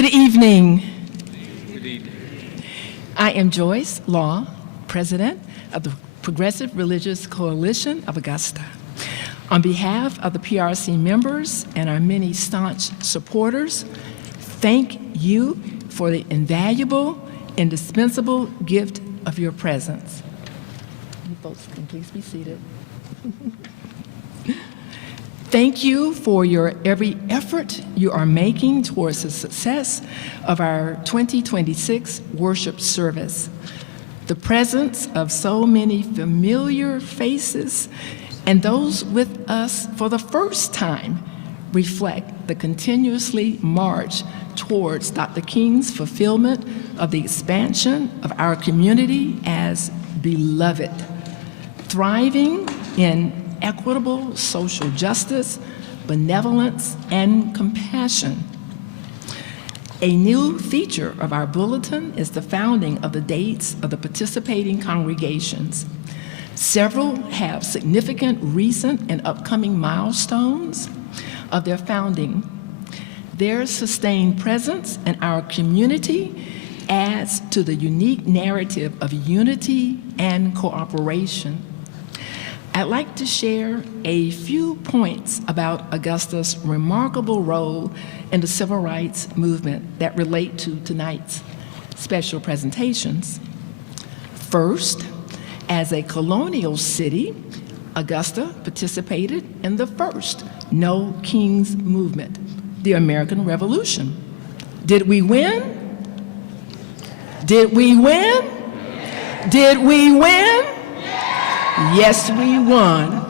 Good evening. Good evening. I am Joyce Law, President of the Progressive Religious Coalition of Augusta. On behalf of the PRC members and our many staunch supporters, thank you for the invaluable, indispensable gift of your presence. You folks can please be seated. Thank you for your every effort you are making towards the success of our 2026 worship service. The presence of so many familiar faces and those with us for the first time reflect the continuously march towards Dr. King's fulfillment of the expansion of our community as beloved, thriving in equitable social justice, benevolence, and compassion. A new feature of our bulletin is the founding of the dates of the participating congregations. Several have significant recent and upcoming milestones of their founding. Their sustained presence in our community adds to the unique narrative of unity and cooperation. I'd like to share a few points about Augusta's remarkable role in the civil rights movement that relate to tonight's special presentations. First, as a colonial city, Augusta participated in the first No Kings movement, the American Revolution. Did we win? Did we win? Did we win? Yes, we won.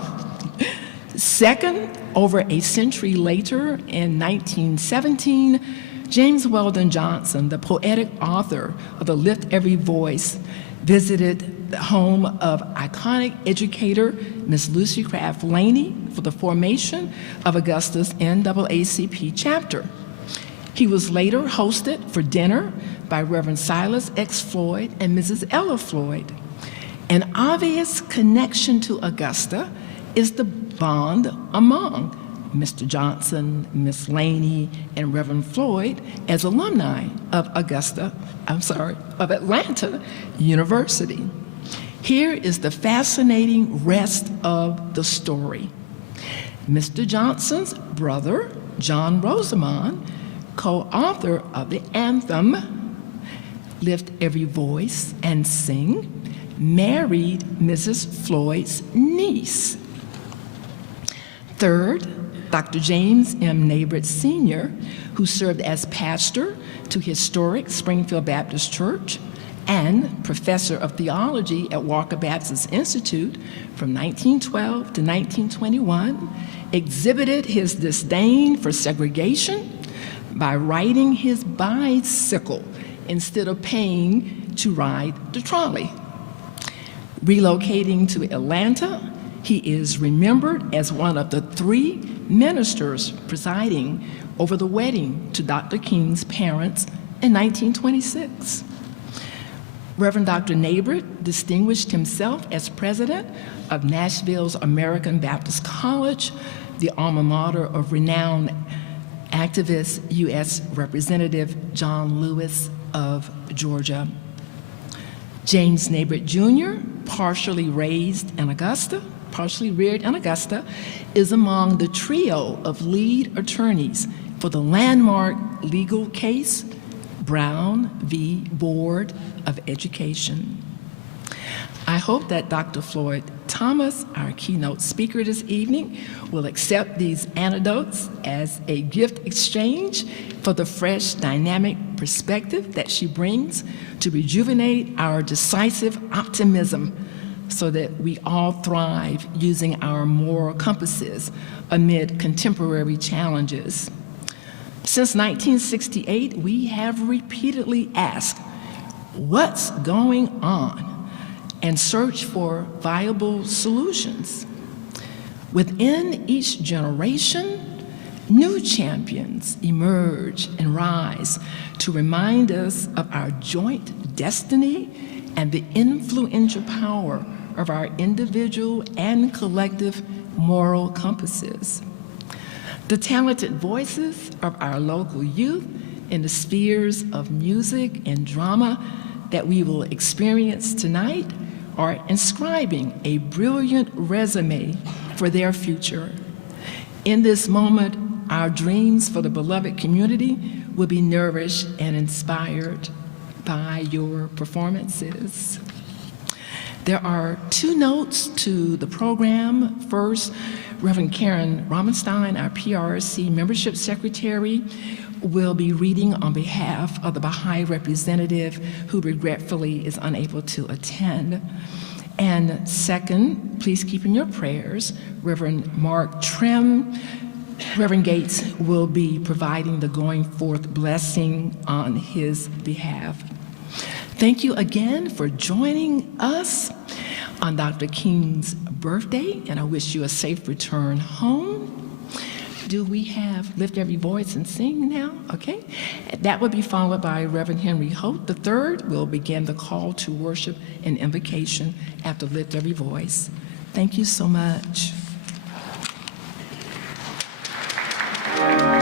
Second, over a century later, in 1917, James Weldon Johnson, the poetic author of the Lift Every Voice, visited the home of iconic educator Miss Lucy Craft Laney for the formation of Augusta's NAACP chapter. He was later hosted for dinner by Reverend Silas X. Floyd and Mrs. Ella Floyd. An obvious connection to Augusta is the bond among Mr. Johnson, Miss Laney, and Reverend Floyd as alumni of Atlanta University. Here is the fascinating rest of the story. Mr. Johnson's brother, John Rosamond, co-author of the anthem, Lift Every Voice and Sing, married Mrs. Floyd's niece. Third, Dr. James M. Nabrit Sr., who served as pastor to historic Springfield Baptist Church and professor of theology at Walker Baptist Institute from 1912 to 1921, exhibited his disdain for segregation by riding his bicycle instead of paying to ride the trolley. Relocating to Atlanta, he is remembered as one of the 3 ministers presiding over the wedding to Dr. King's parents in 1926. Reverend Dr. Nabrit distinguished himself as president of Nashville's American Baptist College, the alma mater of renowned activist U.S. Representative John Lewis of Georgia. James Nabrit Jr., partially reared in Augusta, is among the trio of lead attorneys for the landmark legal case, Brown v. Board of Education. I hope that Dr. Floyd-Thomas, our keynote speaker this evening, will accept these anecdotes as a gift exchange for the fresh, dynamic perspective that she brings to rejuvenate our decisive optimism so that we all thrive using our moral compasses amid contemporary challenges. Since 1968, we have repeatedly asked, what's going on? And search for viable solutions. Within each generation, new champions emerge and rise to remind us of our joint destiny and the influential power of our individual and collective moral compasses. The talented voices of our local youth in the spheres of music and drama that we will experience tonight are inscribing a brilliant resume for their future. In this moment, our dreams for the beloved community will be nourished and inspired by your performances. There are 2 notes to the program. First, Reverend Karen Ramenstein, our PRC membership secretary, will be reading on behalf of the Baha'i representative who regretfully is unable to attend. And second, please keep in your prayers Reverend Mark Trim. Reverend Gates will be providing the going forth blessing on his behalf. Thank you again for joining us on Dr. King's birthday, and I wish you a safe return home. Do we have Lift Every Voice and Sing now? Okay. That will be followed by Reverend Henry Holt III will begin the call to worship and invocation after Lift Every Voice. Thank you so much. All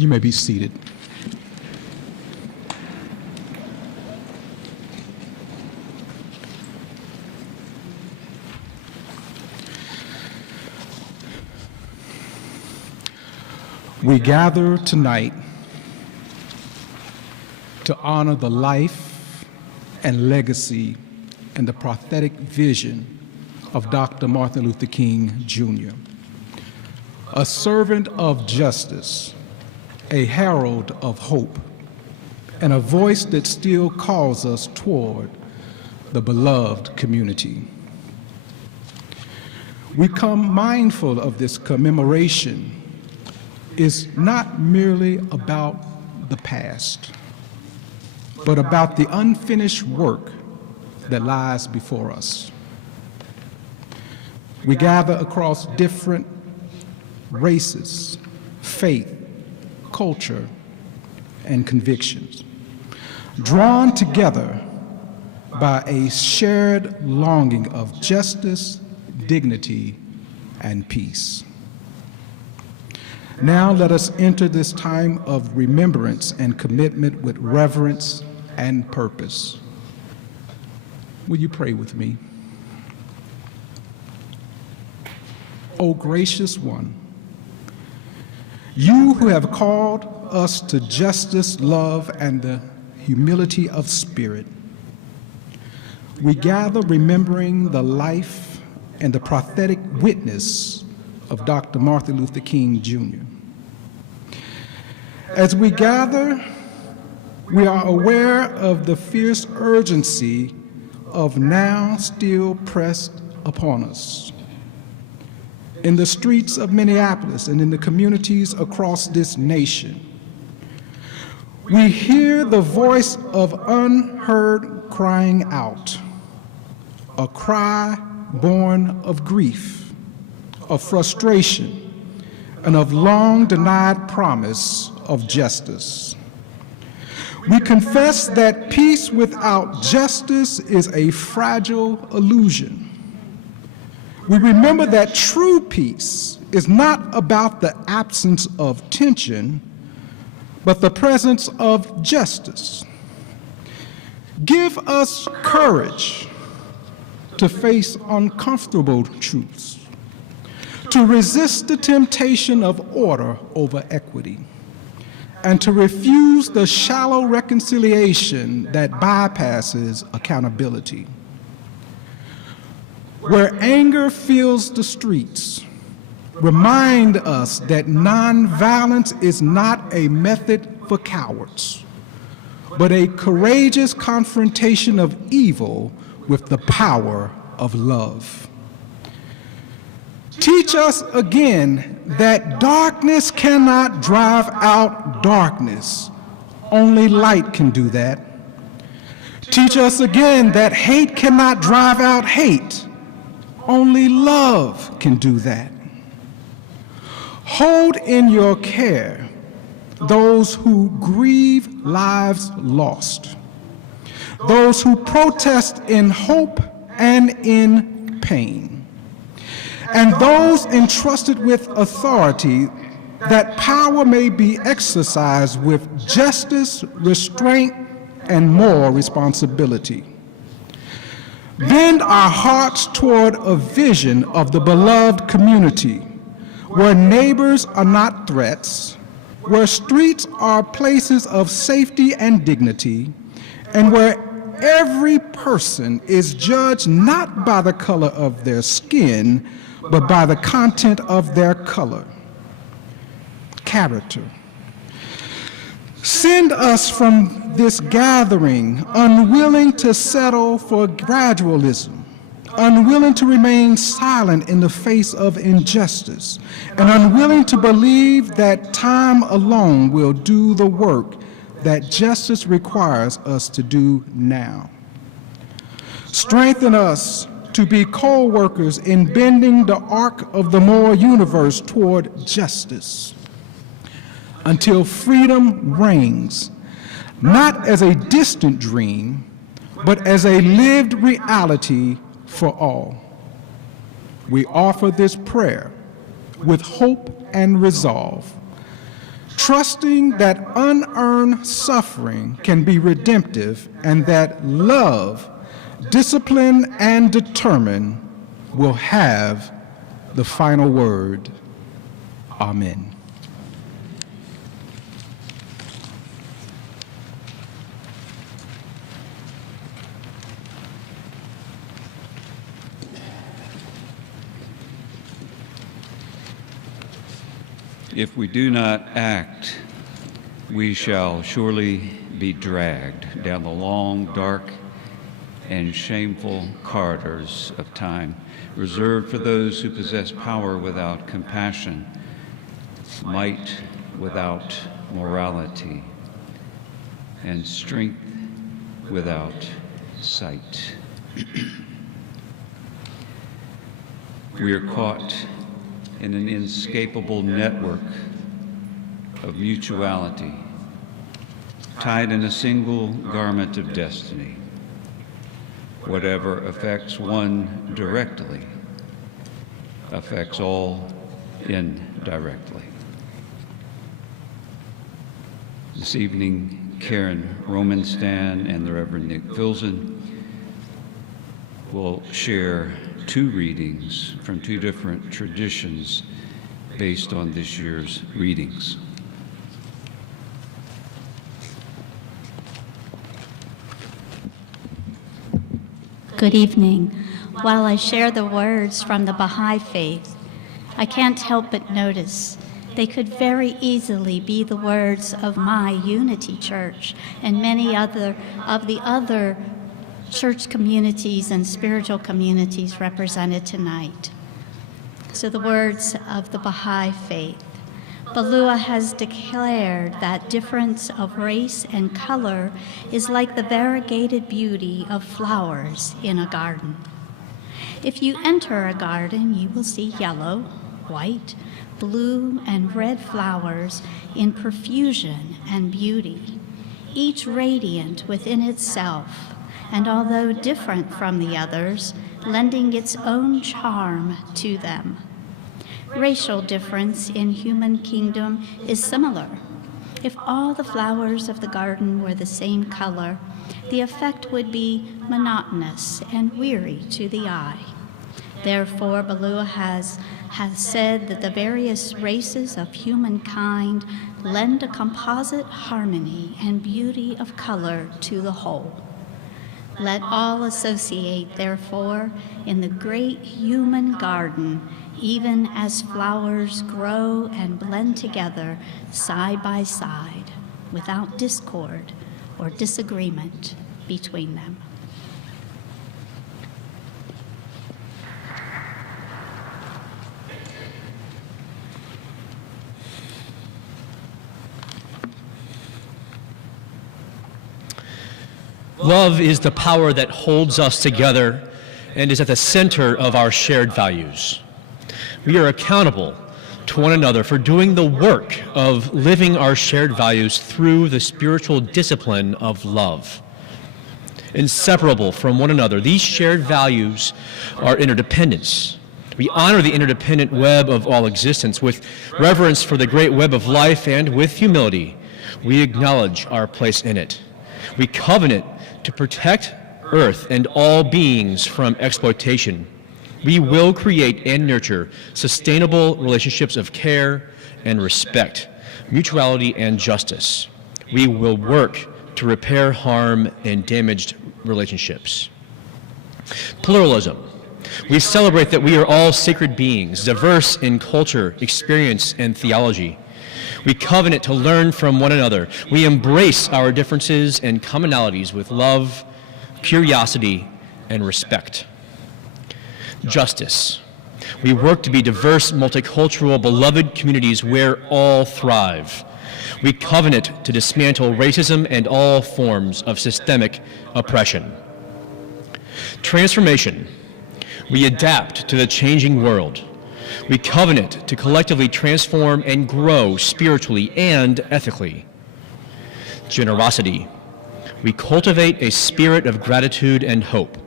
You may be seated. We gather tonight to honor the life and legacy and the prophetic vision of Dr. Martin Luther King, Jr., a servant of justice, a herald of hope, and a voice that still calls us toward the beloved community. We come mindful of this commemoration is not merely about the past, but about the unfinished work that lies before us. We gather across different races, faith, culture, and convictions, drawn together by a shared longing of justice, dignity, and peace. Now let us enter this time of remembrance and commitment with reverence and purpose. Will you pray with me? O gracious one, you who have called us to justice, love, and the humility of spirit, we gather remembering the life and the prophetic witness of Dr. Martin Luther King, Jr. As we gather, we are aware of the fierce urgency of now still pressed upon us. In the streets of Minneapolis and in the communities across this nation, we hear the voice of unheard crying out, a cry born of grief, of frustration, and of long denied promise of justice. We confess that peace without justice is a fragile illusion. We remember that true peace is not about the absence of tension, but the presence of justice. Give us courage to face uncomfortable truths, to resist the temptation of order over equity, and to refuse the shallow reconciliation that bypasses accountability. Where anger fills the streets, remind us that nonviolence is not a method for cowards, but a courageous confrontation of evil with the power of love. Teach us again that darkness cannot drive out darkness. Only light can do that. Teach us again that hate cannot drive out hate. Only love can do that. Hold in your care those who grieve lives lost, those who protest in hope and in pain, and those entrusted with authority, that power may be exercised with justice, restraint, and moral responsibility. Bend our hearts toward a vision of the beloved community, where neighbors are not threats, where streets are places of safety and dignity, and where every person is judged not by the color of their skin, but by the content of their character. Send us from this gathering unwilling to settle for gradualism, unwilling to remain silent in the face of injustice, and unwilling to believe that time alone will do the work that justice requires us to do now. Strengthen us to be co-workers in bending the arc of the moral universe toward justice, until freedom reigns, not as a distant dream, but as a lived reality for all. We offer this prayer with hope and resolve, trusting that unearned suffering can be redemptive and that love, discipline, and determine will have the final word. Amen. If we do not act, we shall surely be dragged down the long, dark, and shameful corridors of time, reserved for those who possess power without compassion, might without morality, and strength without sight. We are caught in an inescapable network of mutuality, tied in a single garment of destiny. Whatever affects one directly affects all indirectly. This evening, Karen Romenstan and the Reverend Nick Filson will share two readings from two different traditions based on this year's readings. Good evening. While I share the words from the Baha'i faith, I can't help but notice they could very easily be the words of my Unity Church and many other church communities and spiritual communities represented tonight. So the words of the Baha'i faith. Balua has declared that difference of race and color is like the variegated beauty of flowers in a garden. If you enter a garden, you will see yellow, white, blue, and red flowers in profusion and beauty, each radiant within itself, and although different from the others, lending its own charm to them. Racial difference in human kingdom is similar. If all the flowers of the garden were the same color, the effect would be monotonous and weary to the eye. Therefore, Balua has said that the various races of humankind lend a composite harmony and beauty of color to the whole. Let all associate, therefore, in the great human garden, even as flowers grow and blend together side by side, without discord or disagreement between them. Love is the power that holds us together and is at the center of our shared values. We are accountable to one another for doing the work of living our shared values through the spiritual discipline of love. Inseparable from one another, these shared values are interdependence. We honor the interdependent web of all existence with reverence for the great web of life, and with humility, we acknowledge our place in it. We covenant to protect Earth and all beings from exploitation. We will create and nurture sustainable relationships of care and respect, mutuality and justice. We will work to repair harm and damaged relationships. Pluralism. We celebrate that we are all sacred beings, diverse in culture, experience, and theology. We covenant to learn from one another. We embrace our differences and commonalities with love, curiosity, and respect. Justice. We work to be diverse, multicultural, beloved communities where all thrive. We covenant to dismantle racism and all forms of systemic oppression. Transformation. We adapt to the changing world. We covenant to collectively transform and grow spiritually and ethically. Generosity. We cultivate a spirit of gratitude and hope.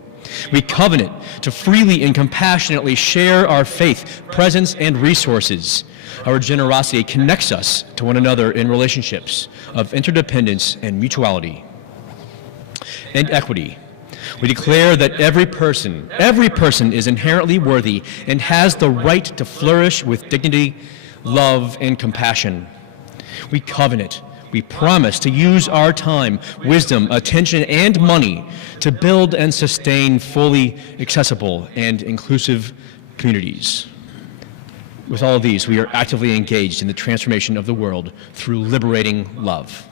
We covenant to freely and compassionately share our faith, presence, and resources. Our generosity connects us to one another in relationships of interdependence and mutuality. And equity. We declare that every person is inherently worthy and has the right to flourish with dignity, love, and compassion. We covenant, we promise to use our time, wisdom, attention, and money to build and sustain fully accessible and inclusive communities. With all of these, we are actively engaged in the transformation of the world through liberating love.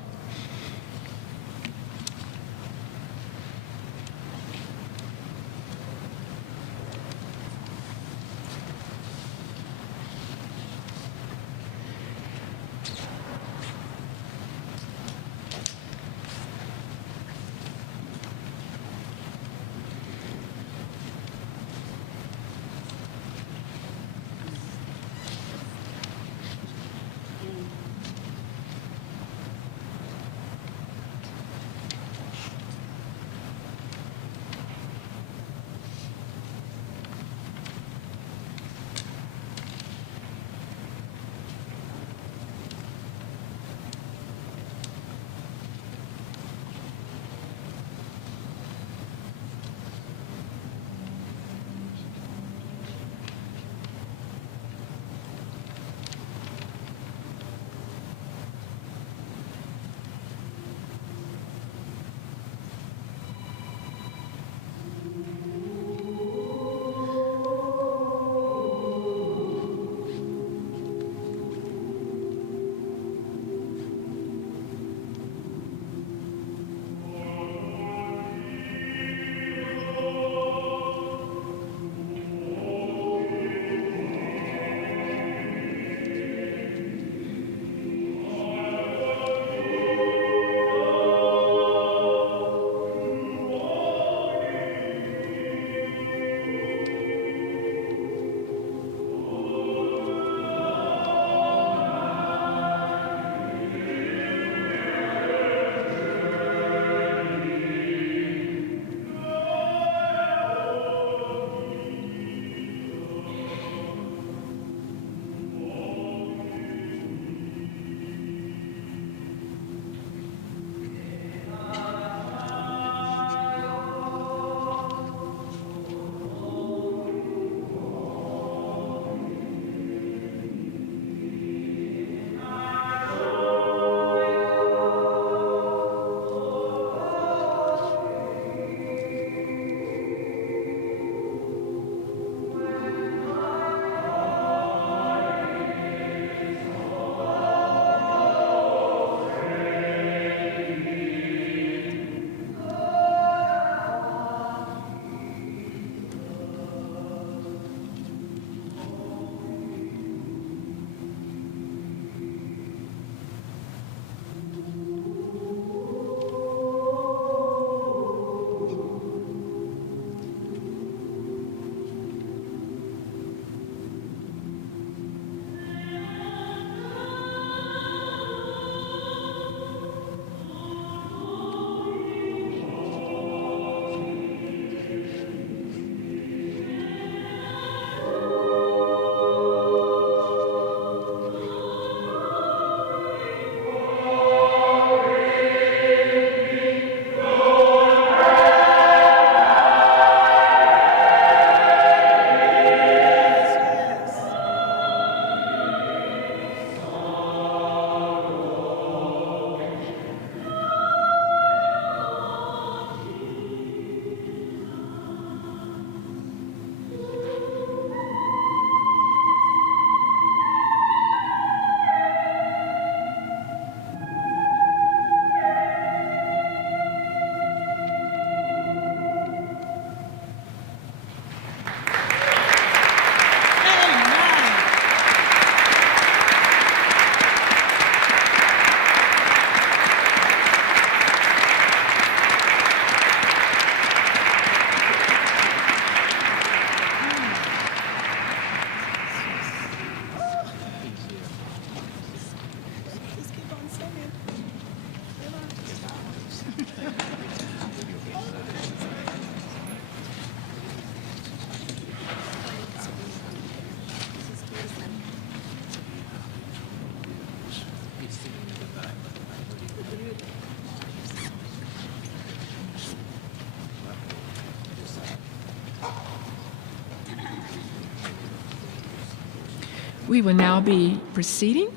We will now be proceeding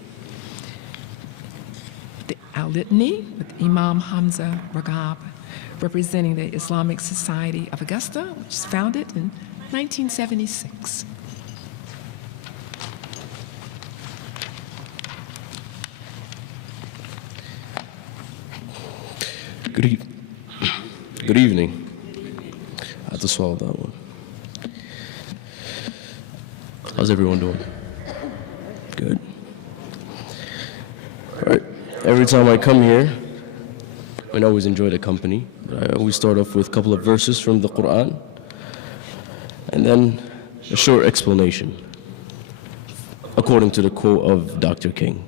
our litany with Imam Hamza Ragab, representing the Islamic Society of Augusta, which was founded in 1976. Good evening. I had to swallow that one. How's everyone doing? Good. All right. Every time I come here, I always enjoy the company. I always start off with a couple of verses from the Quran, and then a short explanation, according to the quote of Dr. King.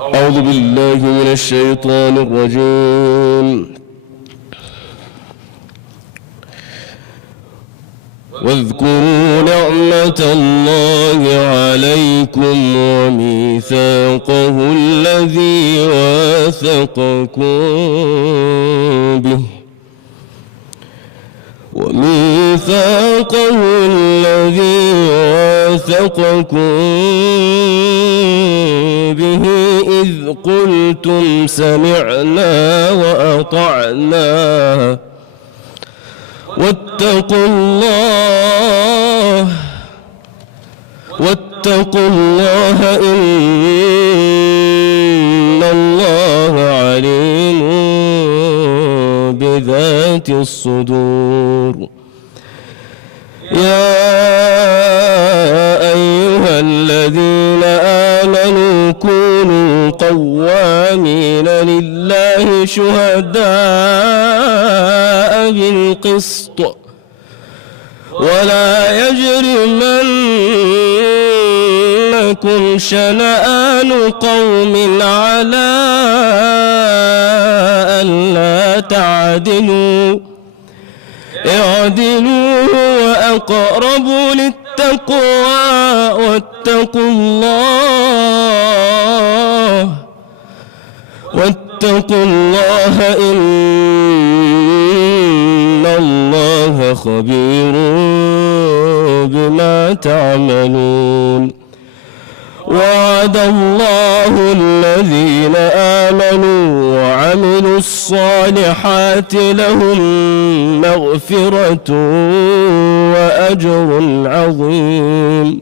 أعوذ بالله من الشيطان الرجيم واذكروا نعمة الله عليكم وميثاقه الذي واثقكم به إذ قلتم سمعنا وأطعنا واتقوا الله إن الله عليم بذات الصدور يا أيها الذين آمنوا كونوا قوامين لله شهداء بالقسط ولا يجرمنكم شنآن قوم على ألا تعدلوا اعدلوا هو أقرب للتقوى واتقوا الله إن الله خبير بما تعملون وعد الله الذين آمنوا وعملوا الصالحات لهم مغفرة وأجر عظيم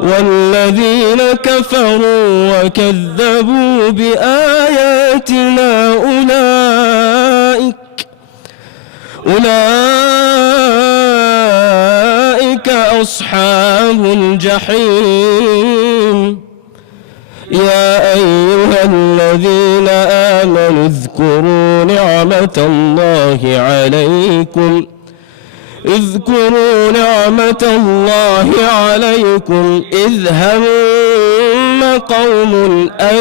والذين كفروا وكذبوا بآياتنا أولئك أصحاب الجحيم يا أيها الذين آمنوا اذكروا نعمة الله عليكم إذ هم قوم أن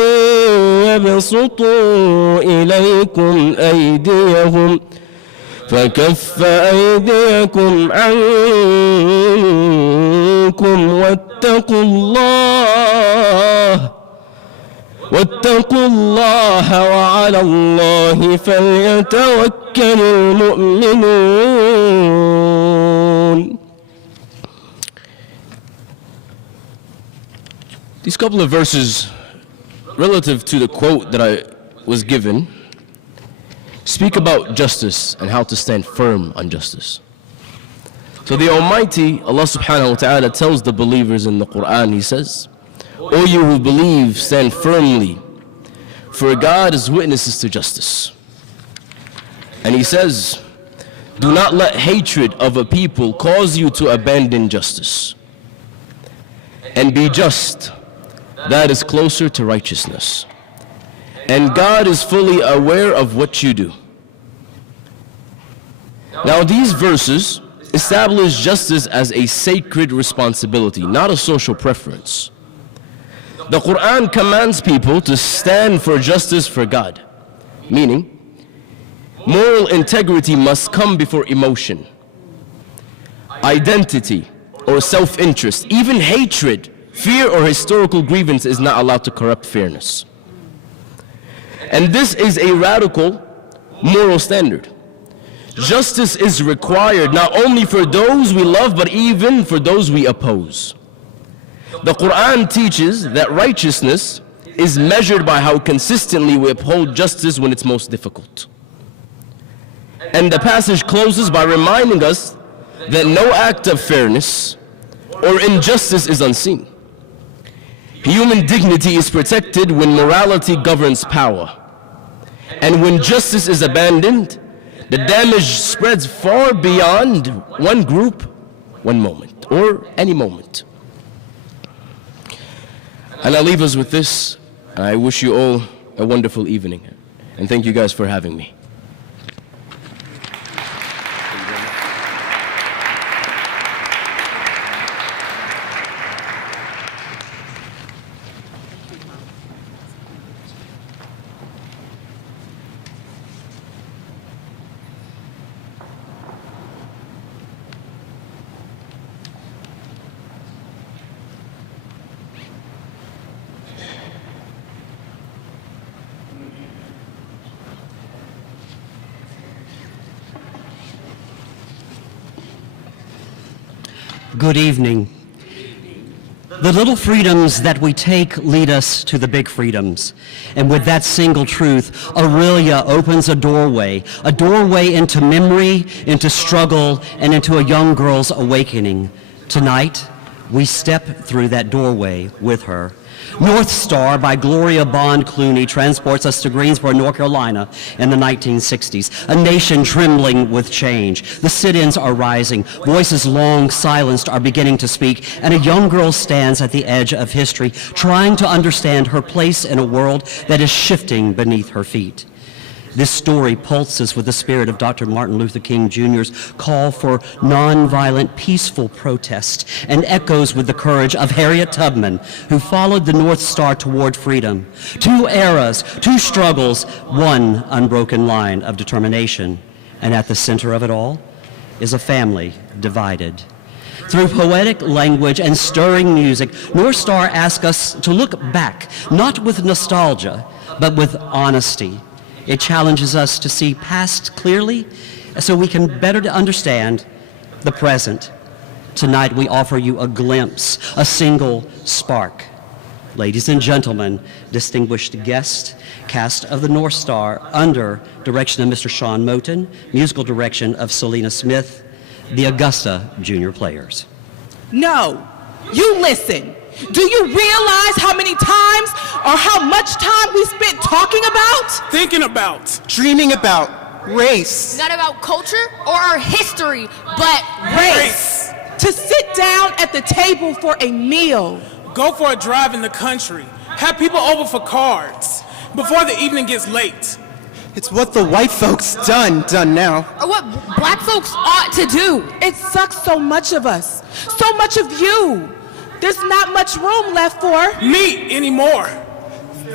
يبسطوا إليكم أيديهم فكف أيديكم عنكم واتقوا الله وعلى الله فليتوكل المؤمنون. These couple of verses relative to the quote that I was given speak about justice and how to stand firm on justice. So the Almighty, Allah subhanahu wa ta'ala, tells the believers in the Quran, He says, O you who believe, stand firmly, for God is witnesses to justice. And He says, do not let hatred of a people cause you to abandon justice. And be just, that is closer to righteousness. And God is fully aware of what you do. Now these verses establish justice as a sacred responsibility, not a social preference. The Quran commands people to stand for justice for God, meaning moral integrity must come before emotion, identity, or self-interest. Even hatred, fear, or historical grievance is not allowed to corrupt fairness. And this is a radical moral standard. Justice is required not only for those we love, but even for those we oppose. The Quran teaches that righteousness is measured by how consistently we uphold justice when it's most difficult. And the passage closes by reminding us that no act of fairness or injustice is unseen. Human dignity is protected when morality governs power. And when justice is abandoned, the damage spreads far beyond one group, one moment, or any moment. And I'll leave us with this. I wish you all a wonderful evening. And thank you guys for having me. Good evening. The little freedoms that we take lead us to the big freedoms. And with that single truth, Aurelia opens a doorway into memory, into struggle, and into a young girl's awakening. Tonight, we step through that doorway with her. North Star by Gloria Bond Clooney transports us to Greensboro, North Carolina in the 1960s, a nation trembling with change. The sit-ins are rising, voices long silenced are beginning to speak, and a young girl stands at the edge of history, trying to understand her place in a world that is shifting beneath her feet. This story pulses with the spirit of Dr. Martin Luther King Jr.'s call for nonviolent, peaceful protest, and echoes with the courage of Harriet Tubman, who followed the North Star toward freedom. Two eras, two struggles, one unbroken line of determination. And at the center of it all is a family divided. Through poetic language and stirring music, North Star asks us to look back, not with nostalgia, but with honesty. It challenges us to see past clearly so we can better understand the present. Tonight we offer you a glimpse, a single spark. Ladies and gentlemen, distinguished guests, cast of the North Star under direction of Mr. Sean Moten, musical direction of Selena Smith, the Augusta Junior Players. No, you listen. Do you realize how many times or how much time we spent talking about? Thinking about. Dreaming about. Race. Not about culture or our history, but race. To sit down at the table for a meal. Go for a drive in the country. Have people over for cards before the evening gets late. It's what the white folks done now. Or what black folks ought to do. It sucks so much of us, so much of you. There's not much room left for me anymore.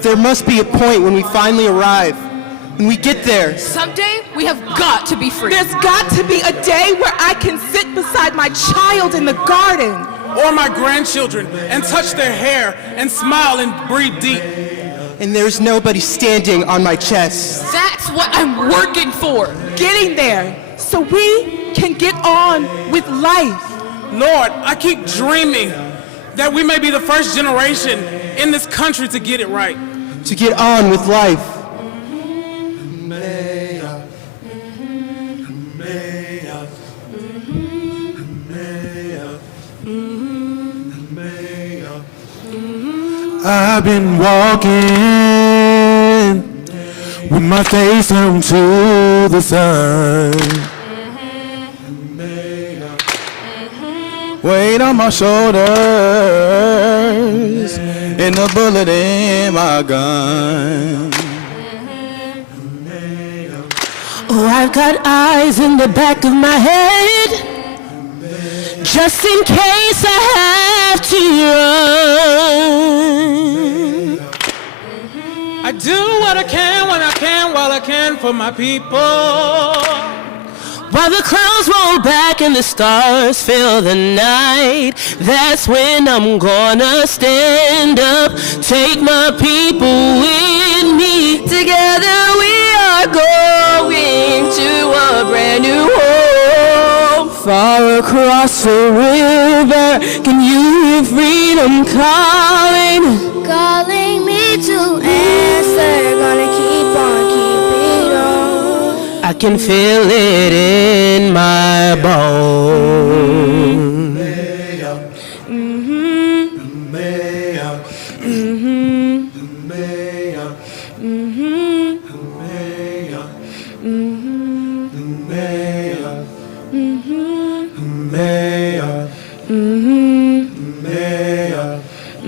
There must be a point when we finally arrive, when we get there. Someday, we have got to be free. There's got to be a day where I can sit beside my child in the garden. Or my grandchildren and touch their hair and smile and breathe deep. And there's nobody standing on my chest. That's what I'm working for. Getting there so we can get on with life. Lord, I keep dreaming that we may be the first generation in this country to get it right. To get on with life. I've been walking with my face turned to the sun. Weight on my shoulders and a bullet in my gun. Oh, I've got eyes in the back of my head, just in case I have to run. I do what I can when I can, while I can for my people. While the clouds roll back and the stars fill the night, that's when I'm gonna stand up, take my people with me. Together we are going to a brand new home. Far across the river, can you hear freedom calling? Calling me to answer, gonna keep on keeping on. I can feel it in my bones.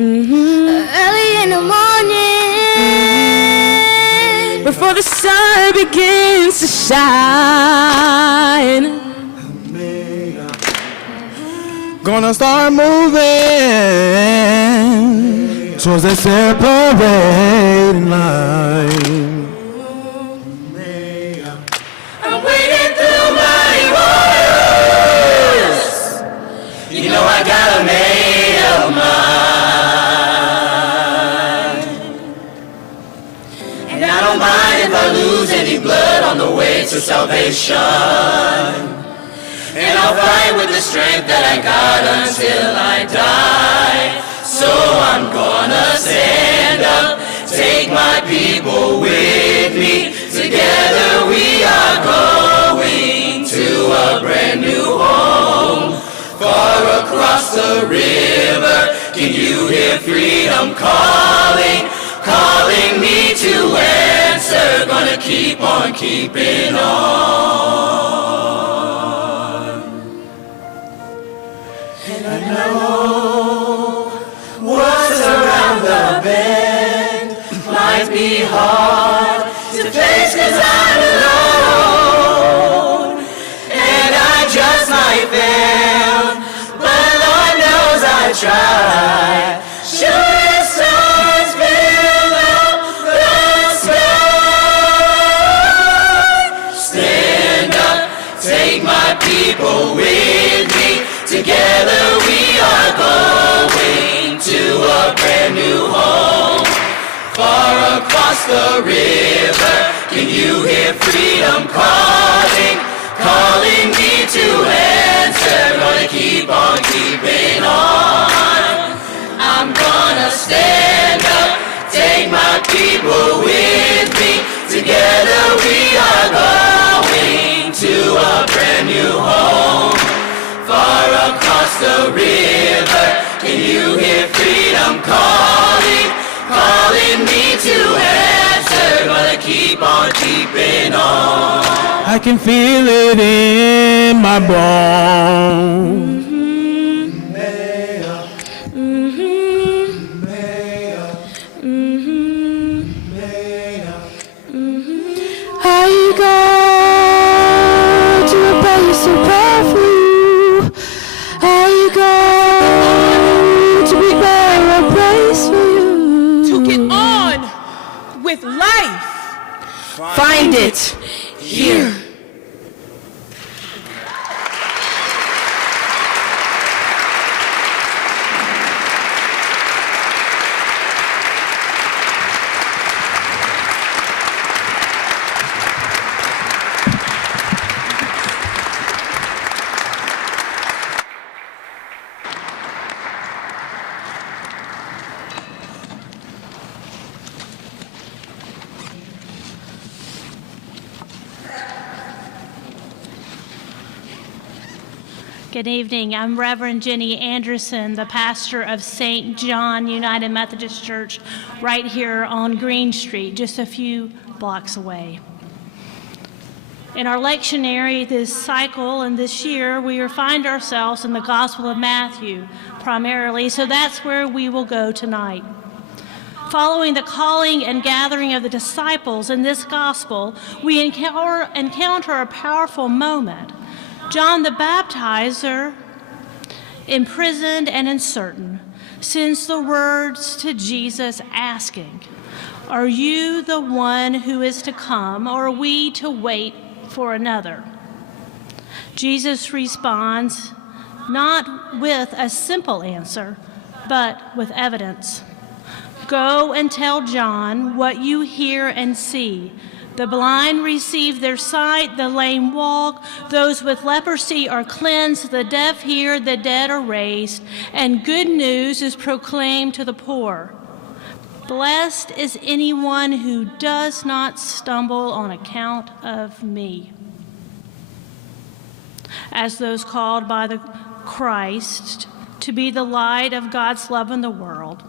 Early in the morning, Before the sun begins to shine, Gonna start moving towards that separating line. I'm wading through muddy waters. You know I got a made of mine. And I don't mind if I lose any blood on the way to salvation. And I'll fight with the strength that I got until I die. So I'm gonna stand up, take my people with me. Together we are going to a brand new home. Far across the river, can you hear freedom calling? Calling me to answer, gonna keep on keeping on. And I know what's around the bend might be hard to face 'cause I'm alone. And I just might fail, but Lord knows I tried. Shooting stars fill up the sky. Stand up, take my people with me. Together we are going to a brand new home. Far across the river, can you hear freedom calling? Calling me to answer, gonna keep on keeping on. I'm gonna stand up, take my people with me. Together we are going to a brand new home. Far across the river, can you hear freedom calling? Calling me to answer, gonna keep on keeping on. I can feel it in my bones. I go to a place of prayer for you. I go to prepare a place for you. To get on with life. Find it here. Good evening. I'm Reverend Jenny Anderson, the pastor of St. John United Methodist Church right here on Green Street, just a few blocks away. In our lectionary this cycle and this year, we find ourselves in the Gospel of Matthew primarily, so that's where we will go tonight. Following the calling and gathering of the disciples in this gospel, we encounter a powerful moment. John the Baptizer, imprisoned and uncertain, sends the words to Jesus asking, "Are you the one who is to come, or are we to wait for another?" Jesus responds not with a simple answer, but with evidence. "Go and tell John what you hear and see. The blind receive their sight, the lame walk, those with leprosy are cleansed, the deaf hear, the dead are raised, and good news is proclaimed to the poor. Blessed is anyone who does not stumble on account of me. As those called by the Christ to be the light of God's love in the world,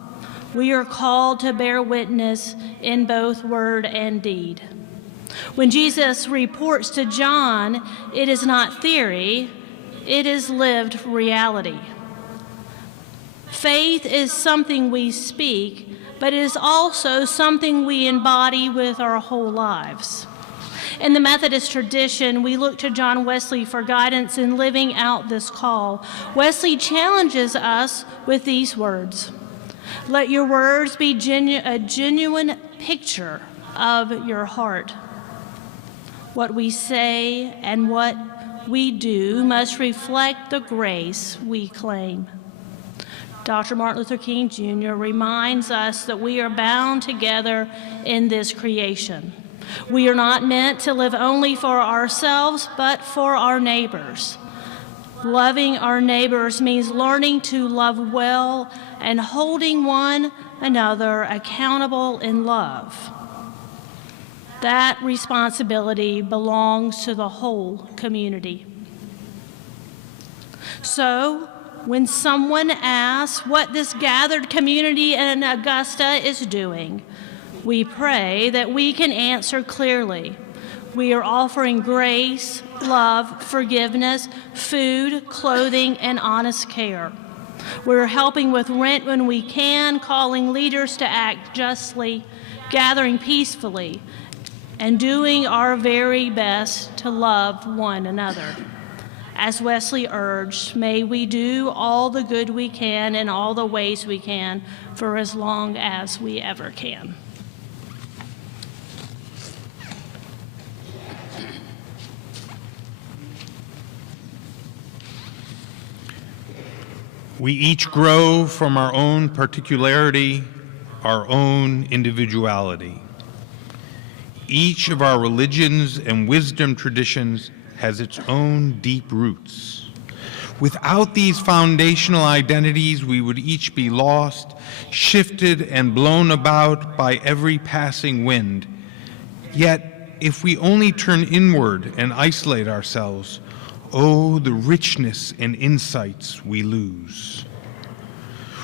we are called to bear witness in both word and deed. When Jesus reports to John, it is not theory, it is lived reality. Faith is something we speak, but it is also something we embody with our whole lives. In the Methodist tradition, we look to John Wesley for guidance in living out this call. Wesley challenges us with these words: let your words be a genuine picture of your heart. What we say and what we do must reflect the grace we claim. Dr. Martin Luther King Jr. reminds us that we are bound together in this creation. We are not meant to live only for ourselves, but for our neighbors. Loving our neighbors means learning to love well and holding one another accountable in love. That responsibility belongs to the whole community. So, when someone asks what this gathered community in Augusta is doing, we pray that we can answer clearly. We are offering grace, love, forgiveness, food, clothing, and honest care. We're helping with rent when we can, calling leaders to act justly, gathering peacefully, and doing our very best to love one another. As Wesley urged, may we do all the good we can in all the ways we can for as long as we ever can. We each grow from our own particularity, our own individuality. Each of our religions and wisdom traditions has its own deep roots. Without these foundational identities, we would each be lost, shifted, and blown about by every passing wind. Yet, if we only turn inward and isolate ourselves, oh, the richness and insights we lose.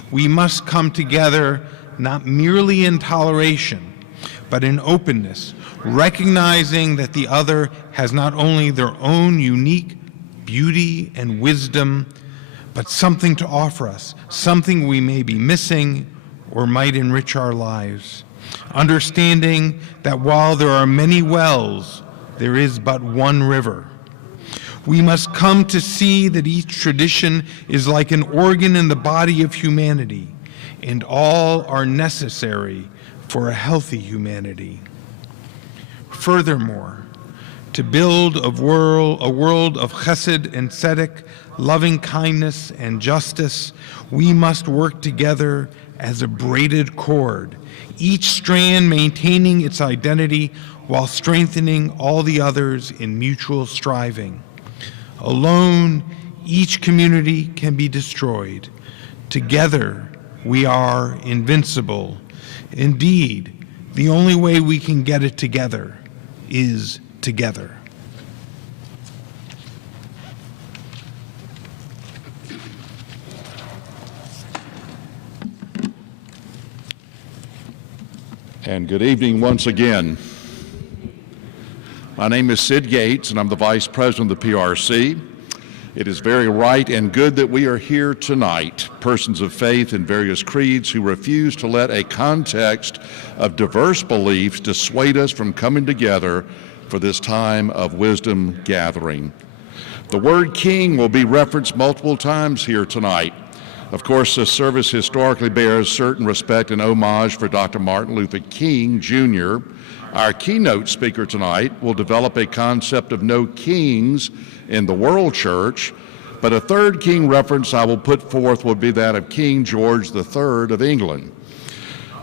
We must come together not merely in toleration, but in openness, recognizing that the other has not only their own unique beauty and wisdom, but something to offer us, something we may be missing or might enrich our lives. Understanding that while there are many wells, there is but one river. We must come to see that each tradition is like an organ in the body of humanity, and all are necessary for a healthy humanity. Furthermore, to build a world of chesed and tzedek, loving kindness and justice, we must work together as a braided cord, each strand maintaining its identity while strengthening all the others in mutual striving. Alone, each community can be destroyed. Together, we are invincible. Indeed, the only way we can get it together is together. And good evening once again. My name is Sid Gates, and I'm the Vice President of the PRC. It is very right and good that we are here tonight, persons of faith in various creeds who refuse to let a context of diverse beliefs dissuade us from coming together for this time of wisdom gathering. The word king will be referenced multiple times here tonight. Of course, this service historically bears certain respect and homage for Dr. Martin Luther King Jr. Our keynote speaker tonight will develop a concept of no kings in the world church, but a third king reference I will put forth will be that of King George III of England.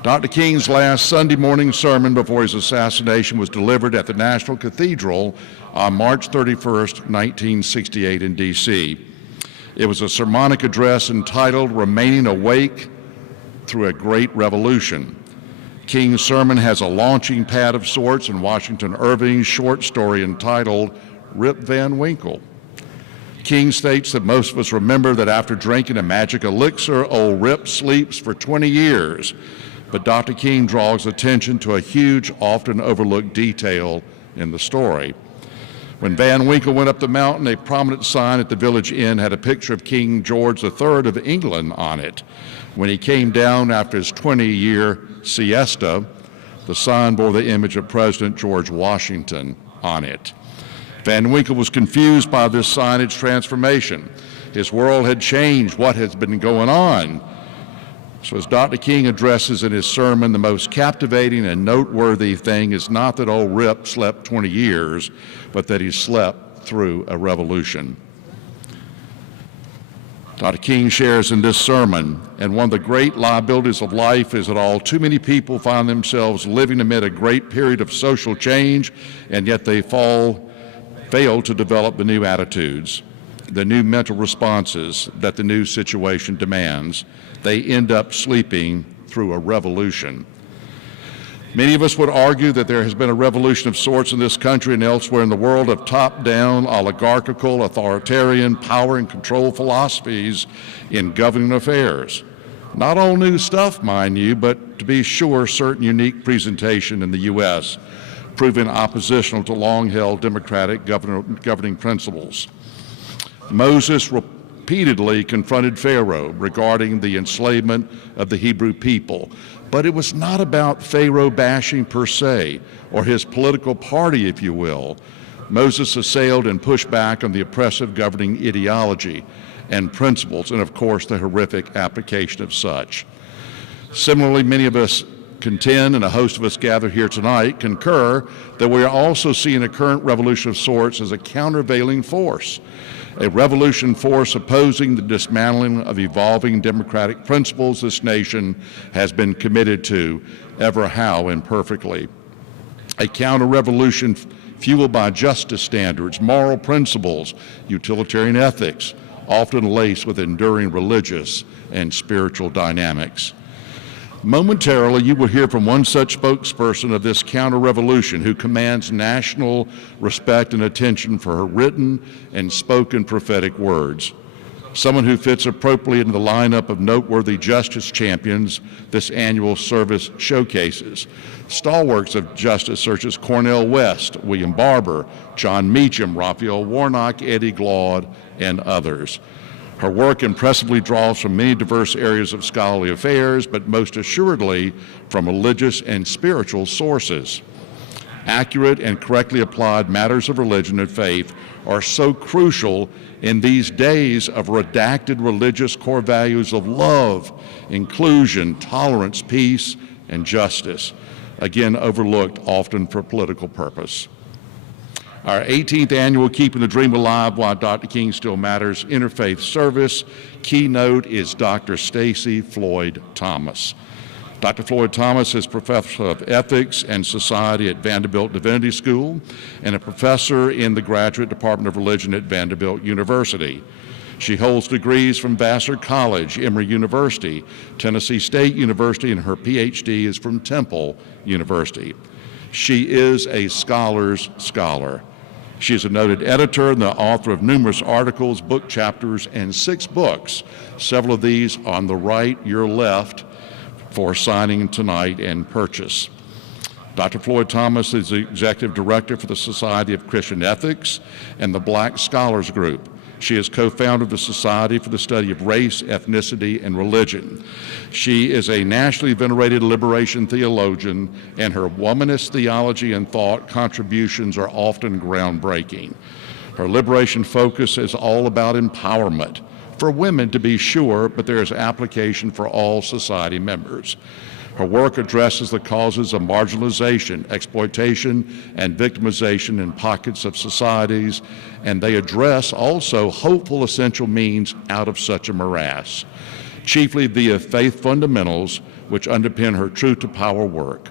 Dr. King's last Sunday morning sermon before his assassination was delivered at the National Cathedral on March 31st, 1968 in D.C. It was a sermonic address entitled Remaining Awake Through a Great Revolution. King's sermon has a launching pad of sorts in Washington Irving's short story entitled Rip Van Winkle. King states that most of us remember that after drinking a magic elixir, old Rip sleeps for 20 years. But Dr. King draws attention to a huge, often overlooked detail in the story. When Van Winkle went up the mountain, a prominent sign at the village inn had a picture of King George III of England on it. When he came down after his 20-year siesta, the sign bore the image of President George Washington on it. Van Winkle was confused by this signage transformation. His world had changed. What has been going on? So as Dr. King addresses in his sermon, the most captivating and noteworthy thing is not that old Rip slept 20 years, but that he slept through a revolution. Dr. King shares in this sermon, and one of the great liabilities of life is that all too many people find themselves living amid a great period of social change, and yet they fail to develop the new attitudes, the new mental responses that the new situation demands. They end up sleeping through a revolution. Many of us would argue that there has been a revolution of sorts in this country and elsewhere in the world of top-down, oligarchical, authoritarian, power and control philosophies in governing affairs. Not all new stuff, mind you, but to be sure, certain unique presentation in the U.S., proving oppositional to long-held democratic governing principles. Moses repeatedly confronted Pharaoh regarding the enslavement of the Hebrew people, but it was not about Pharaoh bashing per se, or his political party, if you will. Moses assailed and pushed back on the oppressive governing ideology and principles, and of course the horrific application of such. Similarly, many of us contend, and a host of us gathered here tonight concur, that we are also seeing a current revolution of sorts as a countervailing force, a revolution force opposing the dismantling of evolving democratic principles this nation has been committed to, ever how imperfectly. A counter-revolution fueled by justice standards, moral principles, utilitarian ethics, often laced with enduring religious and spiritual dynamics. Momentarily, you will hear from one such spokesperson of this counter-revolution who commands national respect and attention for her written and spoken prophetic words. Someone who fits appropriately into the lineup of noteworthy justice champions this annual service showcases. Stalwarts of justice such as Cornel West, William Barber, John Meacham, Raphael Warnock, Eddie Glaude, and others. Her work impressively draws from many diverse areas of scholarly affairs, but most assuredly from religious and spiritual sources. Accurate and correctly applied matters of religion and faith are so crucial in these days of redacted religious core values of love, inclusion, tolerance, peace, and justice, again overlooked often for political purpose. Our 18th annual Keeping the Dream Alive While Dr. King Still Matters interfaith service keynote is Dr. Stacey Floyd-Thomas. Dr. Floyd-Thomas is professor of ethics and society at Vanderbilt Divinity School and a professor in the Graduate Department of Religion at Vanderbilt University. She holds degrees from Vassar College, Emory University, Tennessee State University, and her PhD is from Temple University. She is a scholar's scholar. She is a noted editor and the author of numerous articles, book chapters, and 6 books. Several of these on the right, your left, for signing tonight and purchase. Dr. Floyd-Thomas is the executive director for the Society of Christian Ethics and the Black Scholars Group. She is co-founder of the Society for the Study of Race, Ethnicity, and Religion. She is a nationally venerated liberation theologian, and her womanist theology and thought contributions are often groundbreaking. Her liberation focus is all about empowerment, for women to be sure, but there is application for all society members. Her work addresses the causes of marginalization, exploitation, and victimization in pockets of societies, and they address also hopeful essential means out of such a morass. chiefly via faith fundamentals which underpin her Truth to Power work.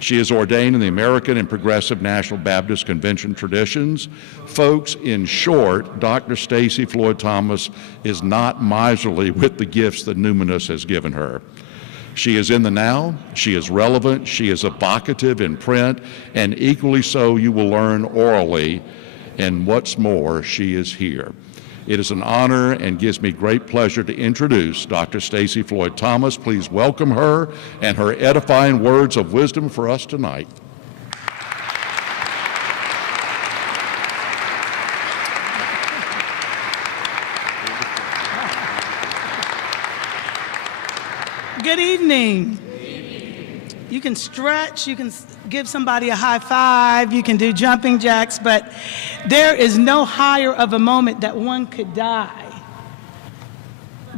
She is ordained in the American and Progressive National Baptist Convention traditions. Folks, in short, Dr. Stacey Floyd-Thomas is not miserly with the gifts that Numinous has given her. She is in the now, she is relevant, she is evocative in print, and equally so you will learn orally, and what's more, she is here. It is an honor and gives me great pleasure to introduce Dr. Stacey Floyd-Thomas. Please welcome her and her edifying words of wisdom for us tonight. Good evening. You can stretch, you can give somebody a high five, you can do jumping jacks, but there is no higher of a moment that one could die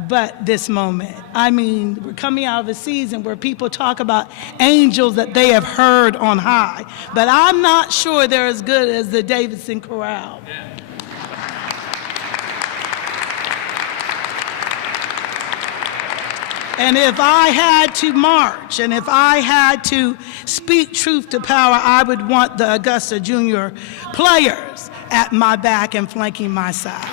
but this moment. I mean, we're coming out of a season where people talk about angels that they have heard on high, but I'm not sure they're as good as the Davidson Chorale. And if I had to march, and if I had to speak truth to power, I would want the Augusta Junior Players at my back and flanking my side.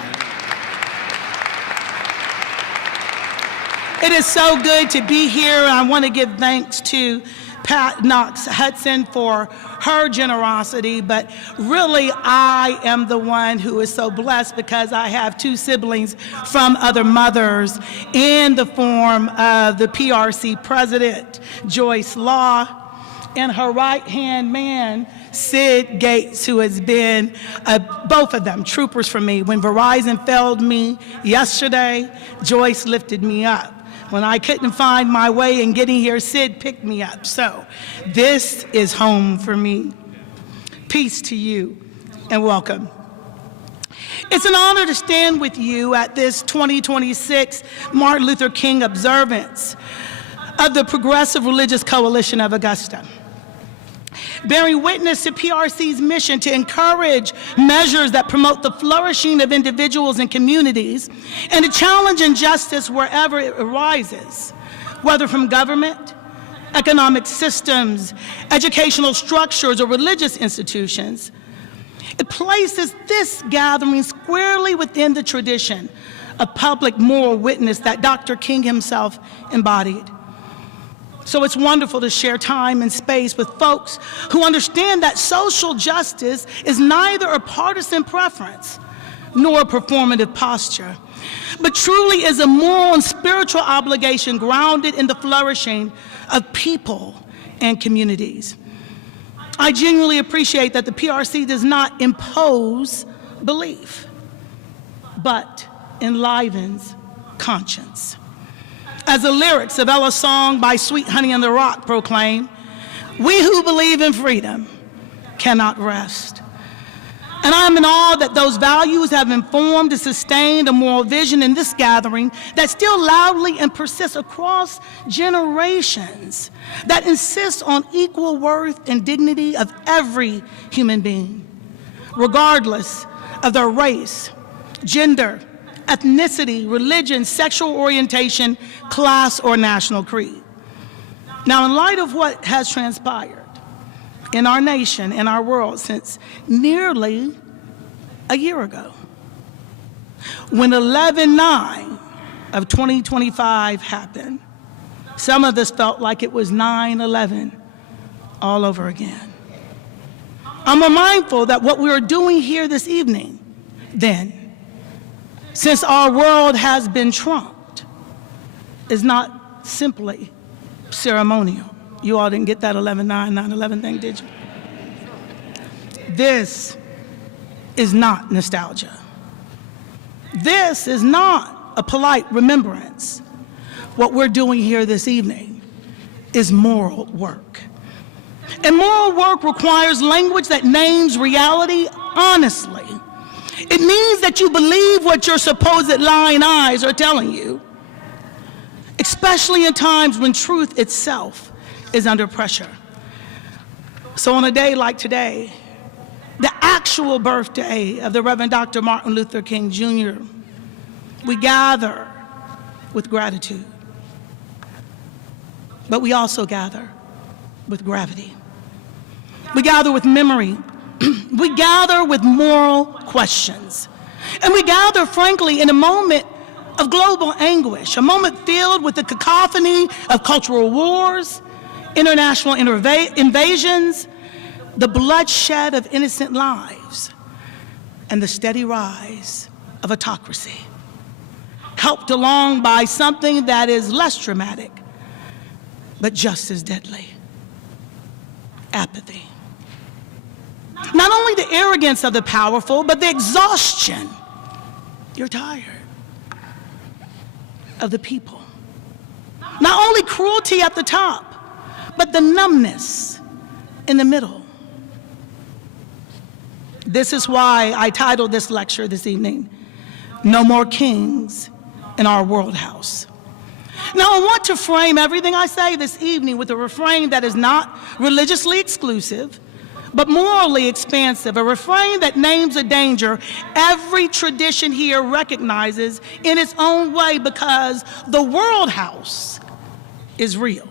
It is so good to be here. I want to give thanks to Pat Knox Hudson for her generosity, but really I am the one who is so blessed because I have two siblings from other mothers in the form of the PRC president, Joyce Law, and her right-hand man, Sid Gates, who has been, both of them, troopers for me. When Verizon failed me yesterday, Joyce lifted me up. When I couldn't find my way in getting here, Sid picked me up. So this is home for me. Peace to you and welcome. It's an honor to stand with you at this 2026 Martin Luther King observance of the Progressive Religious Coalition of Augusta, bearing witness to PRC's mission to encourage measures that promote the flourishing of individuals and communities and to challenge injustice wherever it arises, whether from government, economic systems, educational structures, or religious institutions. It places this gathering squarely within the tradition of public moral witness that Dr. King himself embodied. So it's wonderful to share time and space with folks who understand that social justice is neither a partisan preference nor a performative posture, but truly is a moral and spiritual obligation grounded in the flourishing of people and communities. I genuinely appreciate that the PRC does not impose belief, but enlivens conscience. As the lyrics of Ella's song by Sweet Honey and the Rock proclaim, we who believe in freedom cannot rest. And I'm in awe that those values have informed and sustained a moral vision in this gathering that still loudly and persists across generations, that insists on equal worth and dignity of every human being, regardless of their race, gender, ethnicity, religion, sexual orientation, class, or national creed. Now, in light of what has transpired in our nation and our world since nearly a year ago, when 11/9 of 2025 happened, some of us felt like it was 9/11 all over again. I'm mindful that what we are doing here this evening, then, since our world has been trumped, is not simply ceremonial. You all didn't get that 11/9, 9/11 thing, did you? This is not nostalgia. This is not a polite remembrance. What we're doing here this evening is moral work. And moral work requires language that names reality honestly. It means that you believe what your supposed lying eyes are telling you, especially in times when truth itself is under pressure. So on a day like today, the actual birthday of the Reverend Dr. Martin Luther King Jr., we gather with gratitude, but we also gather with gravity. We gather with memory. We gather with moral questions. And we gather, frankly, in a moment of global anguish, a moment filled with the cacophony of cultural wars, international invasions, the bloodshed of innocent lives, and the steady rise of autocracy, helped along by something that is less dramatic, but just as deadly: apathy. Not only the arrogance of the powerful, but the exhaustion, you're tired, of the people. Not only cruelty at the top, but the numbness in the middle. This is why I titled this lecture this evening, No More Kings in Our World House. Now, I want to frame everything I say this evening with a refrain that is not religiously exclusive, but morally expansive, a refrain that names a danger every tradition here recognizes in its own way, because the world house is real.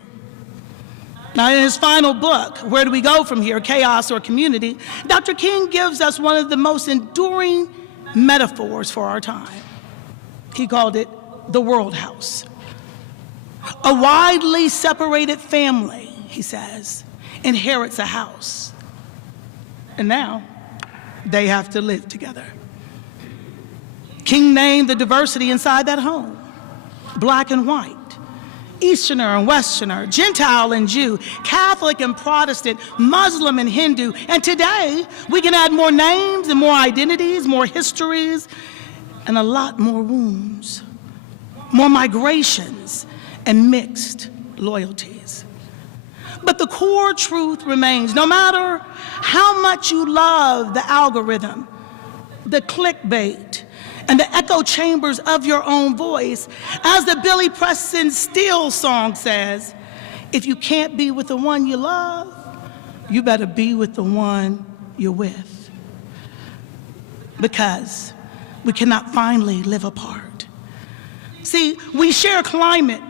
Now, in his final book, Where Do We Go From Here, Chaos or Community, Dr. King gives us one of the most enduring metaphors for our time. He called it the world house. A widely separated family, he says, inherits a house. And now they have to live together. King named the diversity inside that home: black and white, Easterner and Westerner, Gentile and Jew, Catholic and Protestant, Muslim and Hindu. And today we can add more names and more identities, more histories, and a lot more wounds, more migrations and mixed loyalties. But the core truth remains: no matter how much you love the algorithm, the clickbait, and the echo chambers of your own voice, as the Billy Preston Steele song says, if you can't be with the one you love, you better be with the one you're with. Because we cannot finally live apart. See, we share climate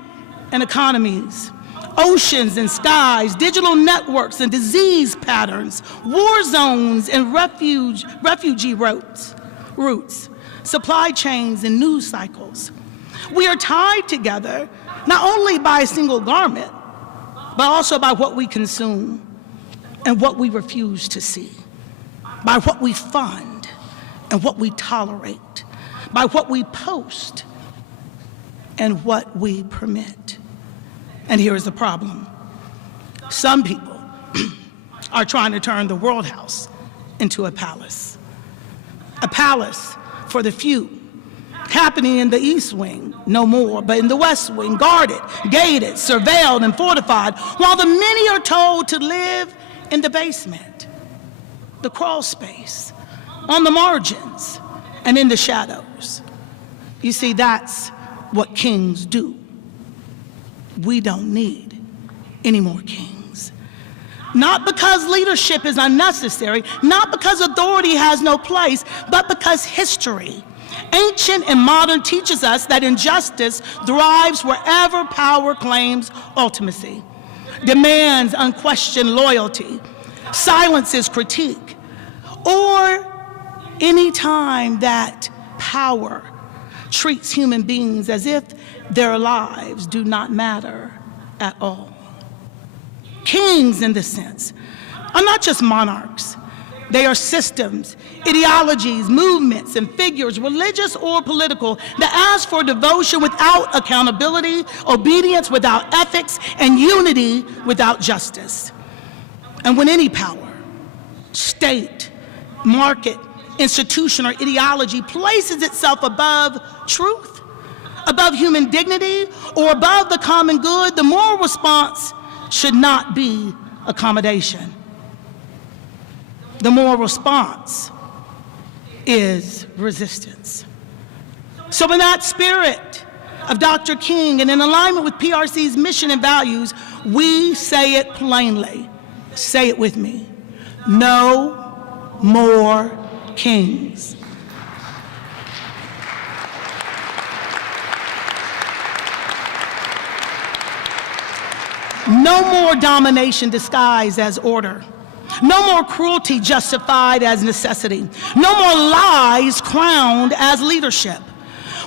and economies, oceans and skies, digital networks and disease patterns, war zones and refugee routes, supply chains and news cycles. We are tied together not only by a single garment, but also by what we consume and what we refuse to see, by what we fund and what we tolerate, by what we post and what we permit. And here is the problem. Some people are trying to turn the world house into a palace for the few, happening in the East Wing, no more, but in the West Wing, guarded, gated, surveilled, and fortified, while the many are told to live in the basement, the crawl space, on the margins, and in the shadows. You see, that's what kings do. We don't need any more kings. Not because leadership is unnecessary, not because authority has no place, but because history, ancient and modern, teaches us that injustice thrives wherever power claims ultimacy, demands unquestioned loyalty, silences critique, or any time that power treats human beings as if their lives do not matter at all. Kings, in this sense, are not just monarchs. They are systems, ideologies, movements, and figures, religious or political, that ask for devotion without accountability, obedience without ethics, and unity without justice. And when any power, state, market, institution, or ideology places itself above truth, above human dignity, or above the common good, the moral response should not be accommodation. The moral response is resistance. So in that spirit of Dr. King, and in alignment with PRC's mission and values, we say it plainly. Say it with me: no more kings. No more domination disguised as order. No more cruelty justified as necessity. No more lies crowned as leadership.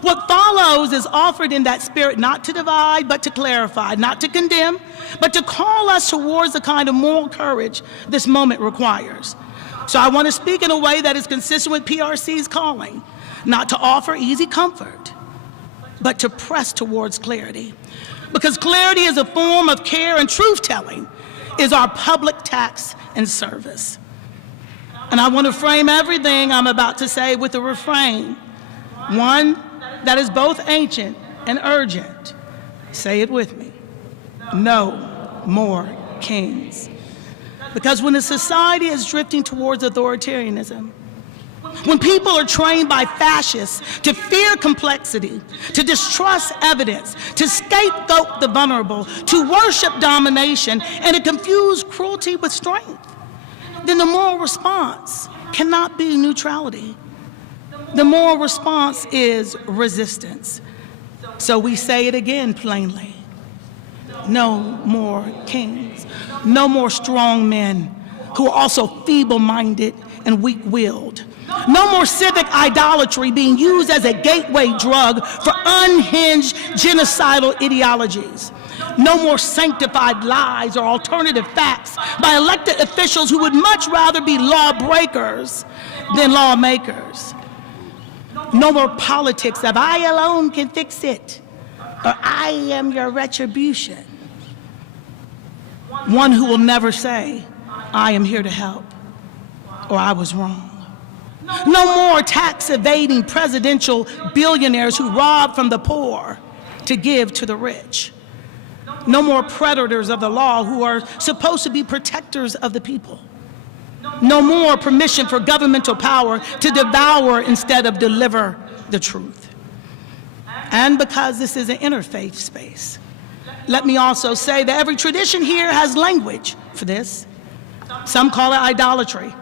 What follows is offered in that spirit, not to divide, but to clarify, not to condemn, but to call us towards the kind of moral courage this moment requires. So I want to speak in a way that is consistent with PRC's calling, not to offer easy comfort, but to press towards clarity. Because clarity is a form of care, and truth-telling is our public tax and service. And I want to frame everything I'm about to say with a refrain, one that is both ancient and urgent. Say it with me. No more kings. Because when a society is drifting towards authoritarianism, when people are trained by fascists to fear complexity, to distrust evidence, to scapegoat the vulnerable, to worship domination, and to confuse cruelty with strength, then the moral response cannot be neutrality. The moral response is resistance. So we say it again plainly. No more kings. No more strong men who are also feeble-minded and weak-willed. No more civic idolatry being used as a gateway drug for unhinged genocidal ideologies. No more sanctified lies or alternative facts by elected officials who would much rather be lawbreakers than lawmakers. No more politics of I alone can fix it, or I am your retribution. One who will never say, I am here to help, or I was wrong. No more tax-evading presidential billionaires who rob from the poor to give to the rich. No more predators of the law who are supposed to be protectors of the people. No more permission for governmental power to devour instead of deliver the truth. And because this is an interfaith space, let me also say that every tradition here has language for this. Some call it idolatry.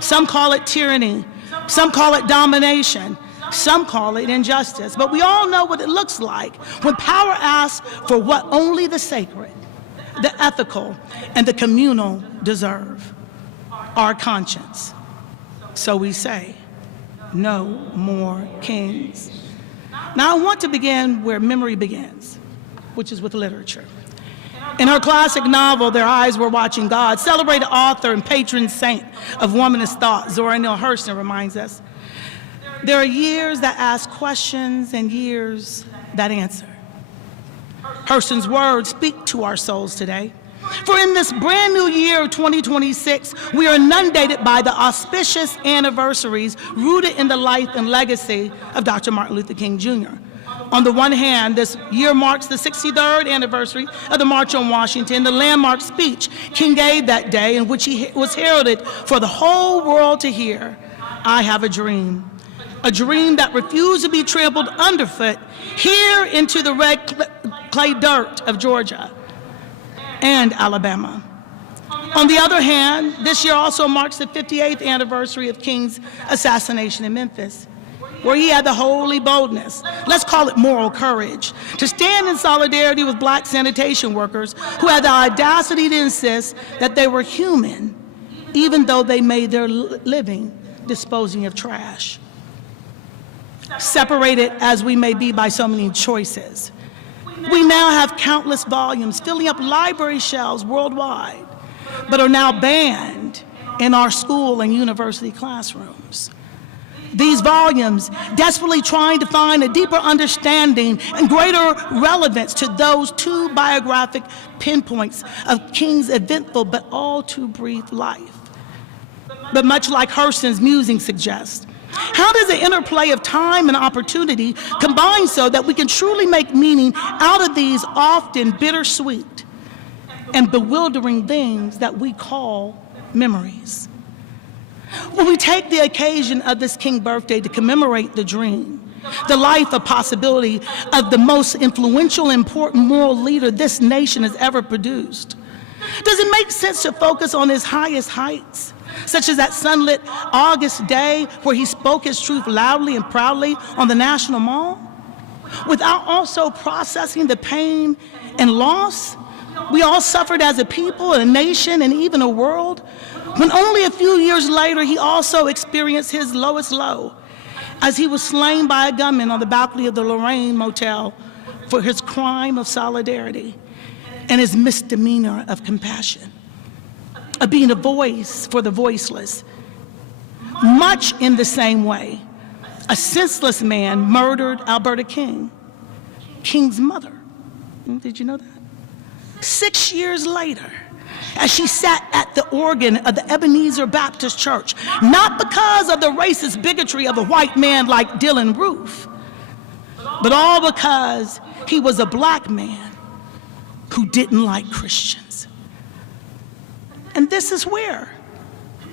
Some call it tyranny. Some call it domination. Some call it injustice. But we all know what it looks like when power asks for what only the sacred, the ethical, and the communal deserve: our conscience. So we say, no more kings. Now I want to begin where memory begins, which is with literature. In her classic novel, Their Eyes Were Watching God, celebrated author and patron saint of womanist thought, Zora Neale Hurston, reminds us, there are years that ask questions and years that answer. Hurston's words speak to our souls today. For in this brand new year of 2026, we are inundated by the auspicious anniversaries rooted in the life and legacy of Dr. Martin Luther King Jr. On the one hand, this year marks the 63rd anniversary of the March on Washington, the landmark speech King gave that day in which he was heralded for the whole world to hear. I have a dream that refused to be trampled underfoot here into the red clay dirt of Georgia and Alabama. On the other hand, this year also marks the 58th anniversary of King's assassination in Memphis, where he had the holy boldness, let's call it moral courage, to stand in solidarity with black sanitation workers who had the audacity to insist that they were human, even though they made their living disposing of trash. Separated as we may be by so many choices, we now have countless volumes filling up library shelves worldwide, but are now banned in our school and university classrooms. These volumes, desperately trying to find a deeper understanding and greater relevance to those two biographic pinpoints of King's eventful but all too brief life. But much like Hurston's musing suggests, how does the interplay of time and opportunity combine so that we can truly make meaning out of these often bittersweet and bewildering things that we call memories? When we take the occasion of this King birthday to commemorate the dream, the life of possibility of the most influential, important moral leader this nation has ever produced, does it make sense to focus on his highest heights, such as that sunlit August day where he spoke his truth loudly and proudly on the National Mall, without also processing the pain and loss we all suffered as a people, a nation, and even a world, when only a few years later he also experienced his lowest low as he was slain by a gunman on the balcony of the Lorraine Motel for his crime of solidarity and his misdemeanor of compassion, of being a voice for the voiceless. Much in the same way, a senseless man murdered Alberta King, King's mother. Did you know that? 6 years later, as she sat at the organ of the Ebenezer Baptist Church, not because of the racist bigotry of a white man like Dylan Roof, but all because he was a black man who didn't like Christians. And this is where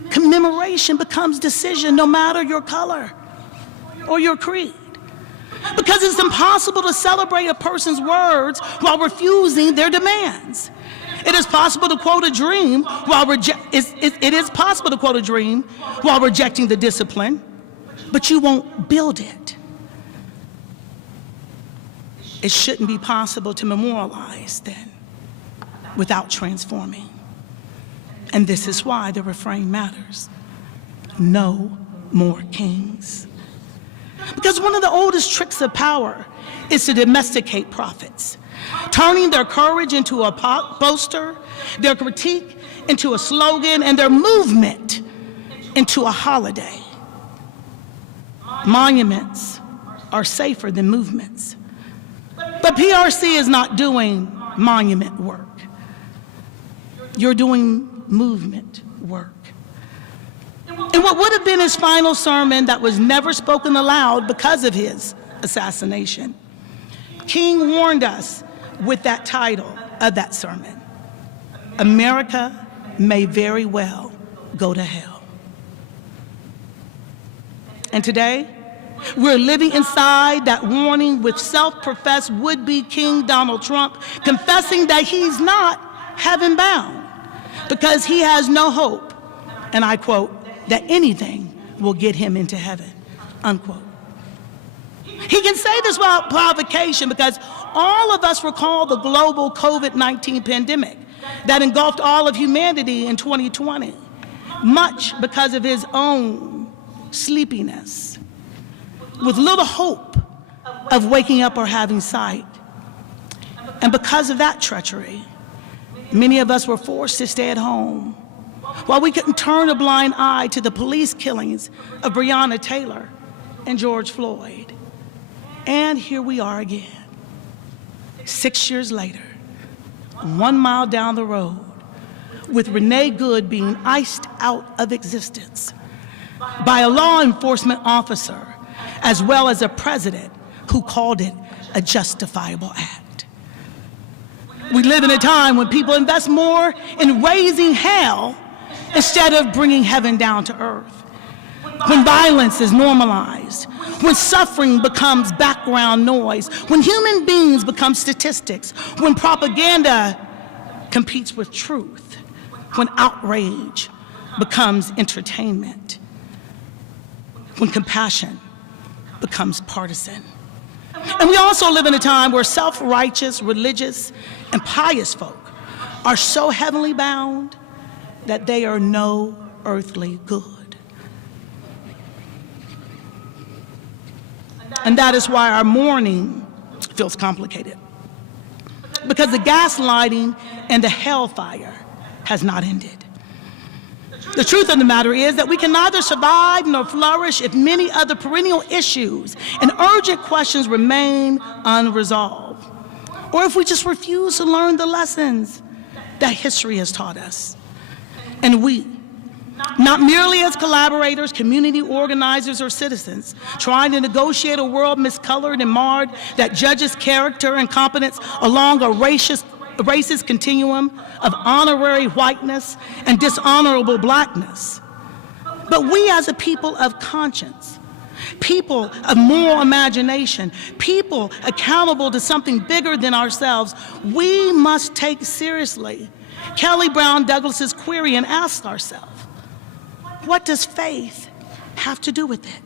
commemoration becomes decision, no matter your color or your creed. Because it's impossible to celebrate a person's words while refusing their demands. It is possible to quote a dream while it is possible to quote a dream while rejecting the discipline, but you won't build it. It shouldn't be possible to memorialize then without transforming. And this is why the refrain matters. No more kings. Because one of the oldest tricks of power is to domesticate prophets, turning their courage into a poster, their critique into a slogan, and their movement into a holiday. Monuments are safer than movements. But PRC is not doing monument work. You're doing movement work. In what would have been his final sermon that was never spoken aloud because of his assassination, King warned us with that title of that sermon: America may very well go to hell. And today, we're living inside that warning with self-professed would-be King Donald Trump confessing that he's not heaven-bound because he has no hope, and I quote, that anything will get him into heaven, unquote. He can say this without provocation because all of us recall the global COVID-19 pandemic that engulfed all of humanity in 2020, much because of his own sleepiness, with little hope of waking up or having sight. And because of that treachery, many of us were forced to stay at home, while we couldn't turn a blind eye to the police killings of Breonna Taylor and George Floyd. And here we are again, 6 years later, 1 mile down the road, with Renee Good being iced out of existence by a law enforcement officer, as well as a president who called it a justifiable act. We live in a time when people invest more in raising hell instead of bringing heaven down to earth. When violence is normalized, when suffering becomes background noise, when human beings become statistics, when propaganda competes with truth, when outrage becomes entertainment, when compassion becomes partisan. And we also live in a time where self-righteous, religious, and pious folk are so heavenly bound that they are no earthly good. And that is why our mourning feels complicated, because the gaslighting and the hellfire has not ended. The truth of the matter is that we can neither survive nor flourish if many other perennial issues and urgent questions remain unresolved, or if we just refuse to learn the lessons that history has taught us. And we, not merely as collaborators, community organizers, or citizens, trying to negotiate a world miscolored and marred that judges character and competence along a racist continuum of honorary whiteness and dishonorable blackness, but we as a people of conscience, people of moral imagination, people accountable to something bigger than ourselves, we must take seriously Kelly Brown Douglas's query and ask ourselves, what does faith have to do with it?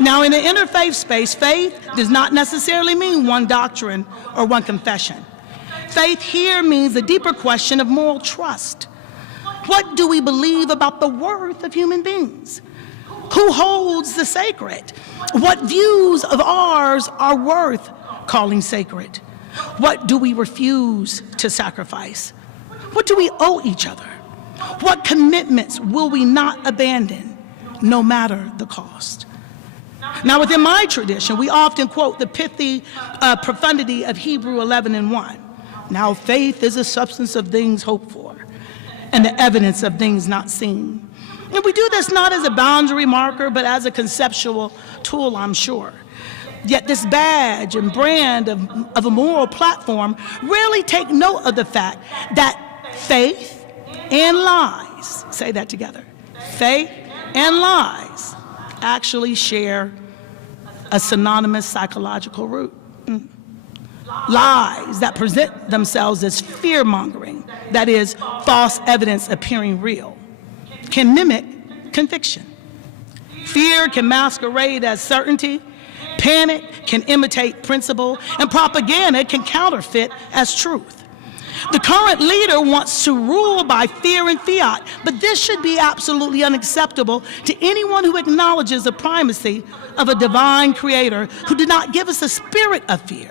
Now, in the interfaith space, faith does not necessarily mean one doctrine or one confession. Faith here means a deeper question of moral trust. What do we believe about the worth of human beings? Who holds the sacred? What views of ours are worth calling sacred? What do we refuse to sacrifice? What do we owe each other? What commitments will we not abandon, no matter the cost? Now, within my tradition, we often quote the pithy profundity of Hebrew 11:1. Now, faith is the substance of things hoped for and the evidence of things not seen. And we do this not as a boundary marker, but as a conceptual tool, I'm sure. Yet this badge and brand of a moral platform rarely take note of the fact that faith and lies, say that together, faith and lies actually share a synonymous psychological root. Lies that present themselves as fear-mongering, that is, false evidence appearing real, can mimic conviction. Fear can masquerade as certainty, panic can imitate principle, and propaganda can counterfeit as truth. The current leader wants to rule by fear and fiat, but this should be absolutely unacceptable to anyone who acknowledges the primacy of a divine creator who did not give us a spirit of fear,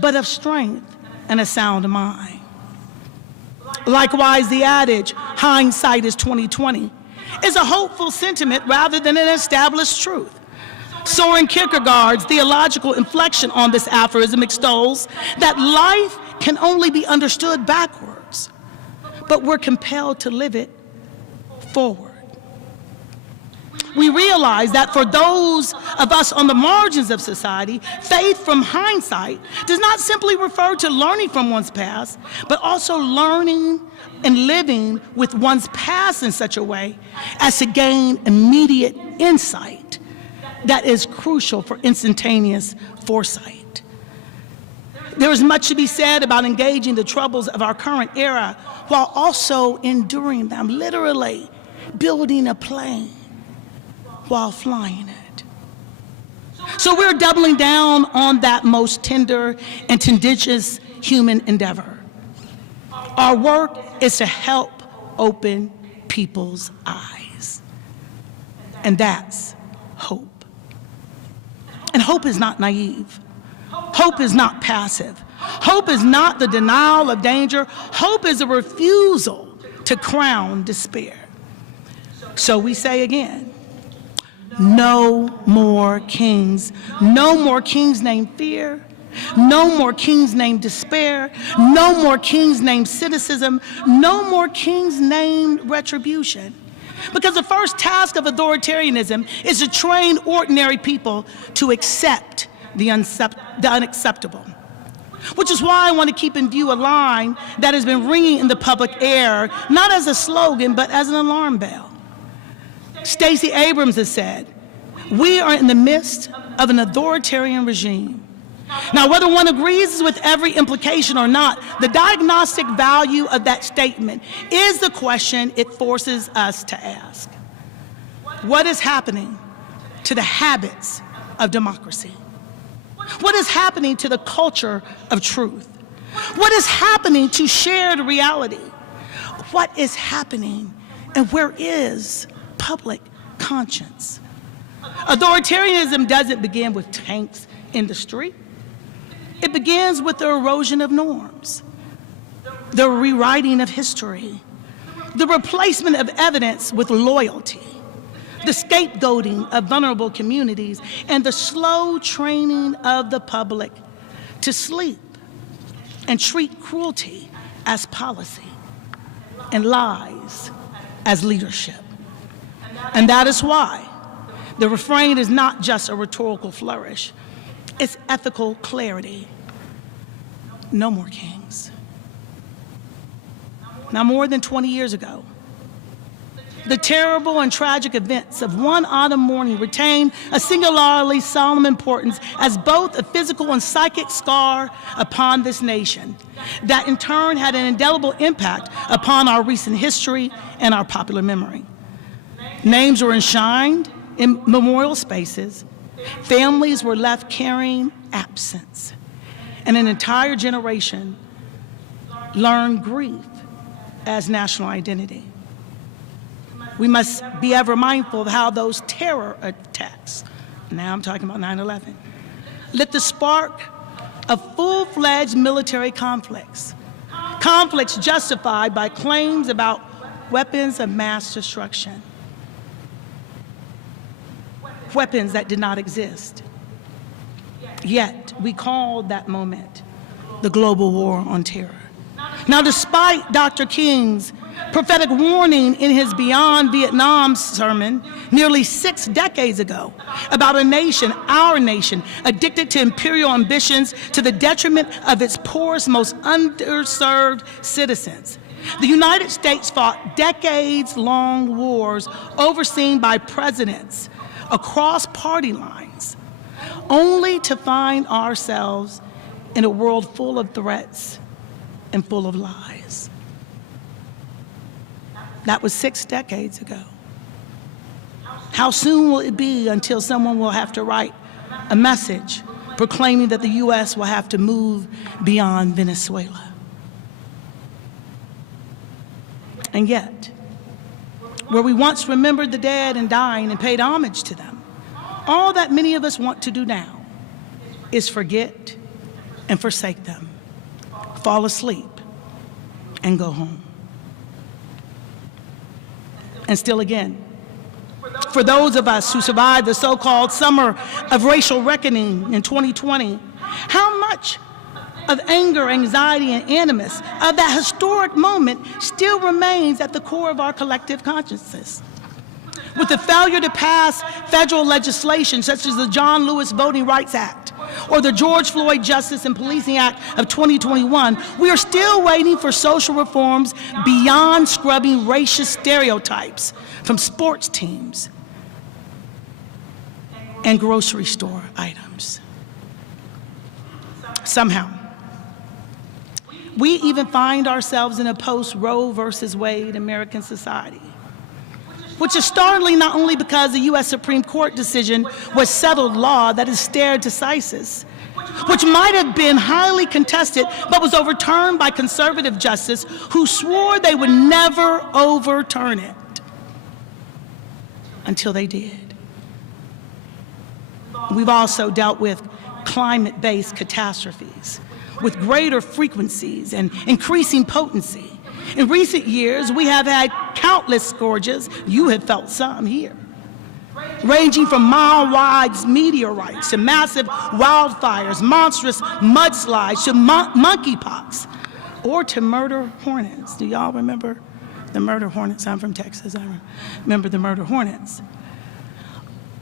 but of strength and a sound mind. Likewise, the adage, hindsight is 20/20, is a hopeful sentiment rather than an established truth. Soren Kierkegaard's theological inflection on this aphorism extols that life can only be understood backwards, but we're compelled to live it forward. We realize that for those of us on the margins of society, faith from hindsight does not simply refer to learning from one's past, but also learning and living with one's past in such a way as to gain immediate insight that is crucial for instantaneous foresight. There is much to be said about engaging the troubles of our current era while also enduring them, literally building a plane while flying it. So we're doubling down on that most tender and tendentious human endeavor. Our work is to help open people's eyes, and that's hope. And hope is not naive. Hope is not passive. Hope is not the denial of danger. Hope is a refusal to crown despair. So we say again, no more kings. No more kings named fear. No more kings named despair. No more kings named cynicism. No more kings named retribution. Because the first task of authoritarianism is to train ordinary people to accept the unacceptable. Which is why I want to keep in view a line that has been ringing in the public air, not as a slogan, but as an alarm bell. Stacey Abrams has said, "We are in the midst of an authoritarian regime." Now, whether one agrees with every implication or not, the diagnostic value of that statement is the question it forces us to ask. What is happening to the habits of democracy? What is happening to the culture of truth? What is happening to shared reality? What is happening, and where is public conscience? Authoritarianism doesn't begin with tanks in the street. It begins with the erosion of norms, the rewriting of history, the replacement of evidence with loyalty, the scapegoating of vulnerable communities, and the slow training of the public to sleep and treat cruelty as policy and lies as leadership. And that is why the refrain is not just a rhetorical flourish, it's ethical clarity. No more kings. Now, more than 20 years ago, the terrible and tragic events of one autumn morning retained a singularly solemn importance as both a physical and psychic scar upon this nation that in turn had an indelible impact upon our recent history and our popular memory. Names were enshrined in memorial spaces. Families were left carrying absence, and an entire generation learn grief as national identity. We must be ever mindful of how those terror attacks, now I'm talking about 9/11, lit the spark of full-fledged military conflicts. Conflicts justified by claims about weapons of mass destruction. Weapons that did not exist. Yet, we called that moment the global war on terror. Now, despite Dr. King's prophetic warning in his Beyond Vietnam sermon nearly 6 decades ago about a nation, our nation, addicted to imperial ambitions to the detriment of its poorest, most underserved citizens, the United States fought decades-long wars overseen by presidents across party lines, only to find ourselves in a world full of threats and full of lies. That was 6 decades ago. How soon will it be until someone will have to write a message proclaiming that the U.S. will have to move beyond Venezuela? And yet, where we once remembered the dead and dying and paid homage to them, all that many of us want to do now is forget and forsake them, fall asleep, and go home. And still again, for those of us who survived the so-called summer of racial reckoning in 2020, how much of anger, anxiety, and animus of that historic moment still remains at the core of our collective consciousness? With the failure to pass federal legislation such as the John Lewis Voting Rights Act or the George Floyd Justice and Policing Act of 2021, we are still waiting for social reforms beyond scrubbing racist stereotypes from sports teams and grocery store items. Somehow, we even find ourselves in a post-Roe versus Wade American society, which is startling not only because the U.S. Supreme Court decision was settled law that is stare decisis, which might have been highly contested but was overturned by conservative justices who swore they would never overturn it until they did. We've also dealt with climate-based catastrophes with greater frequencies and increasing potency. In recent years, we have had countless scourges, you have felt some here, ranging from mile-wide meteorites to massive wildfires, monstrous mudslides to monkeypox, or to murder hornets. Do y'all remember the murder hornets? I'm from Texas, I remember the murder hornets.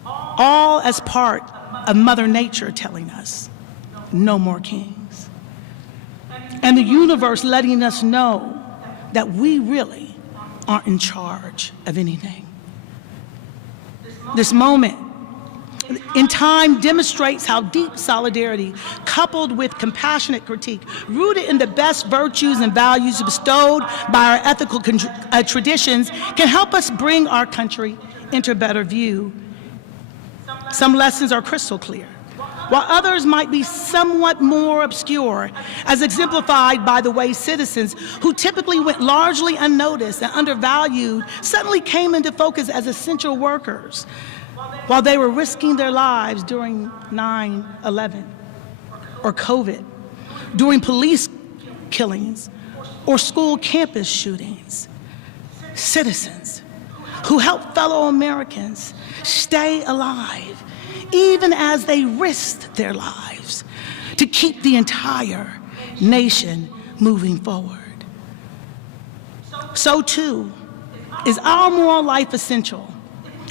All as part of Mother Nature telling us, no more kings. And the universe letting us know that we really aren't in charge of anything. This moment in time demonstrates how deep solidarity, coupled with compassionate critique, rooted in the best virtues and values bestowed by our ethical traditions, can help us bring our country into better view. Some lessons are crystal clear, while others might be somewhat more obscure, as exemplified by the way citizens who typically went largely unnoticed and undervalued suddenly came into focus as essential workers while they were risking their lives during 9/11 or COVID, during police killings or school campus shootings. Citizens who helped fellow Americans stay alive even as they risked their lives to keep the entire nation moving forward. So too is our moral life essential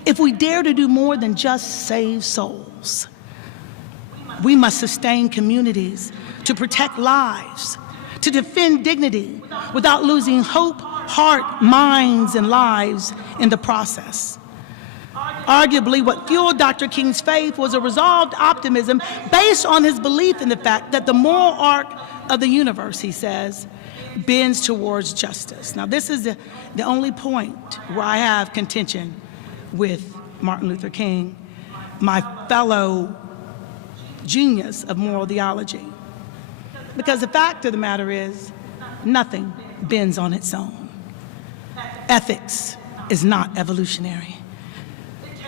if we dare to do more than just save souls. We must sustain communities to protect lives, to defend dignity without losing hope, heart, minds, and lives in the process. Arguably, what fueled Dr. King's faith was a resolved optimism based on his belief in the fact that the moral arc of the universe, he says, bends towards justice. Now, this is the only point where I have contention with Martin Luther King, my fellow genius of moral theology. Because the fact of the matter is, nothing bends on its own. Ethics is not evolutionary.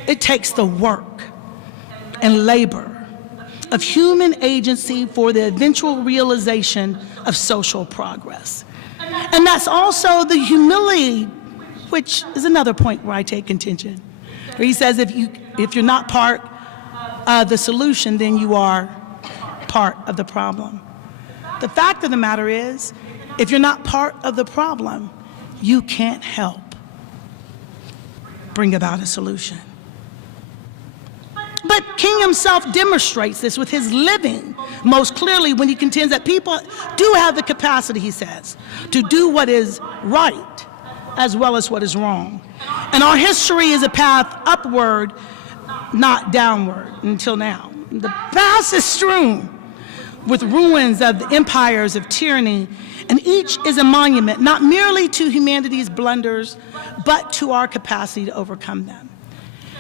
It takes the work and labor of human agency for the eventual realization of social progress. And that's also the humility, which is another point where I take contention, where he says if you're not part of the solution, then you are part of the problem. The fact of the matter is, if you're not part of the problem, you can't help bring about a solution. But King himself demonstrates this with his living most clearly when he contends that people do have the capacity, he says, to do what is right as well as what is wrong. And our history is a path upward, not downward until now. The past is strewn with ruins of the empires of tyranny, and each is a monument not merely to humanity's blunders, but to our capacity to overcome them.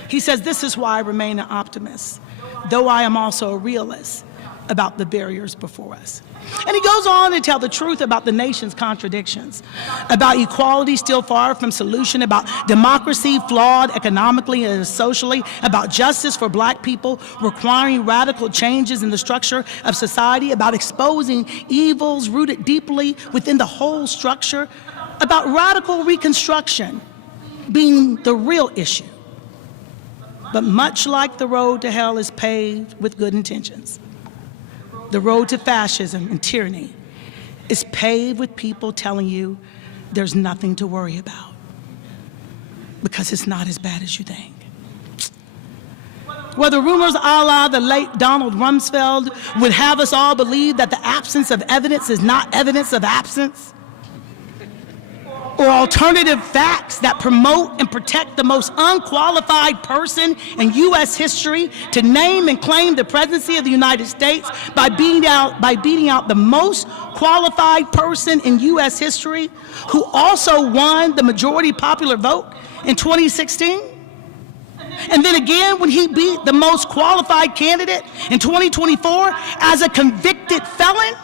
He says, this is why I remain an optimist, though I am also a realist about the barriers before us. And he goes on to tell the truth about the nation's contradictions, about equality still far from solution, about democracy flawed economically and socially, about justice for black people requiring radical changes in the structure of society, about exposing evils rooted deeply within the whole structure, about radical reconstruction being the real issue. But much like the road to hell is paved with good intentions, the road to fascism and tyranny is paved with people telling you there's nothing to worry about because it's not as bad as you think. Whether rumors a la the late Donald Rumsfeld would have us all believe that the absence of evidence is not evidence of absence, or alternative facts that promote and protect the most unqualified person in U.S. history to name and claim the presidency of the United States by beating out the most qualified person in U.S. history who also won the majority popular vote in 2016? And then again, when he beat the most qualified candidate in 2024 as a convicted felon?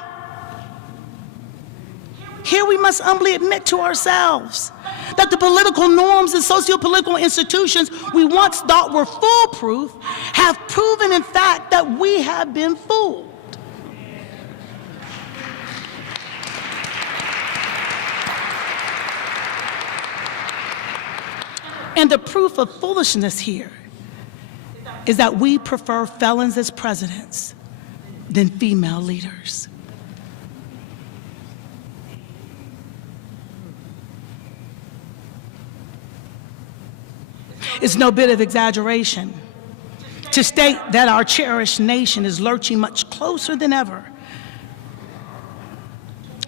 Here we must humbly admit to ourselves that the political norms and socio-political institutions we once thought were foolproof have proven in fact that we have been fooled. And the proof of foolishness here is that we prefer felons as presidents than female leaders. It's no bit of exaggeration to state that our cherished nation is lurching much closer than ever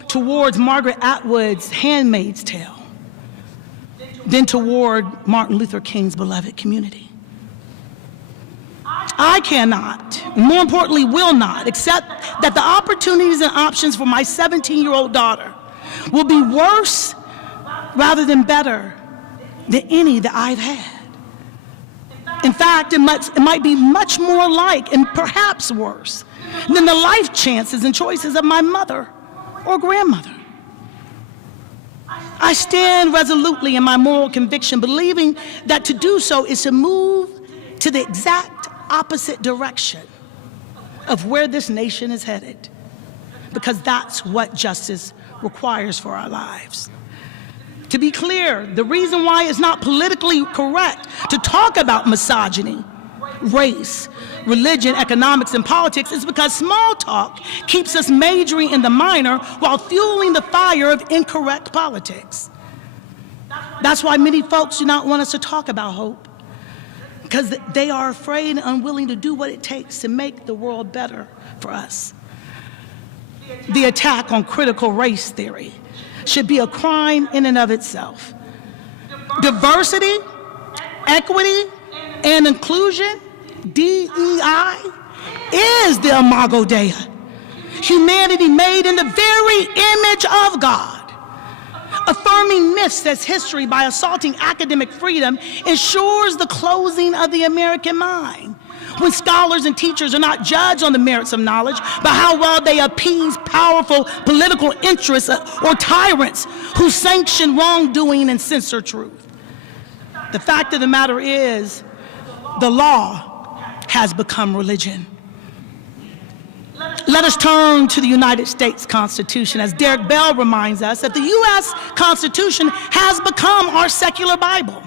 towards Margaret Atwood's Handmaid's Tale than toward Martin Luther King's beloved community. I cannot, more importantly will not, accept that the opportunities and options for my 17-year-old daughter will be worse rather than better than any that I've had. In fact, it might be much more like, and perhaps worse, than the life chances and choices of my mother or grandmother. I stand resolutely in my moral conviction, believing that to do so is to move to the exact opposite direction of where this nation is headed, because that's what justice requires for our lives. To be clear, the reason why it's not politically correct to talk about misogyny, race, religion, economics, and politics is because small talk keeps us majoring in the minor while fueling the fire of incorrect politics. That's why many folks do not want us to talk about hope, because they are afraid and unwilling to do what it takes to make the world better for us. The attack on critical race theory should be a crime in and of itself. Diversity, equity, and inclusion, DEI, is the Imago Dei, humanity made in the very image of God. Affirming myths as history by assaulting academic freedom ensures the closing of the American mind, when scholars and teachers are not judged on the merits of knowledge, but how well they appease powerful political interests or tyrants who sanction wrongdoing and censor truth. The fact of the matter is, the law has become religion. Let us turn to the United States Constitution, as Derek Bell reminds us that the U.S. Constitution has become our secular Bible.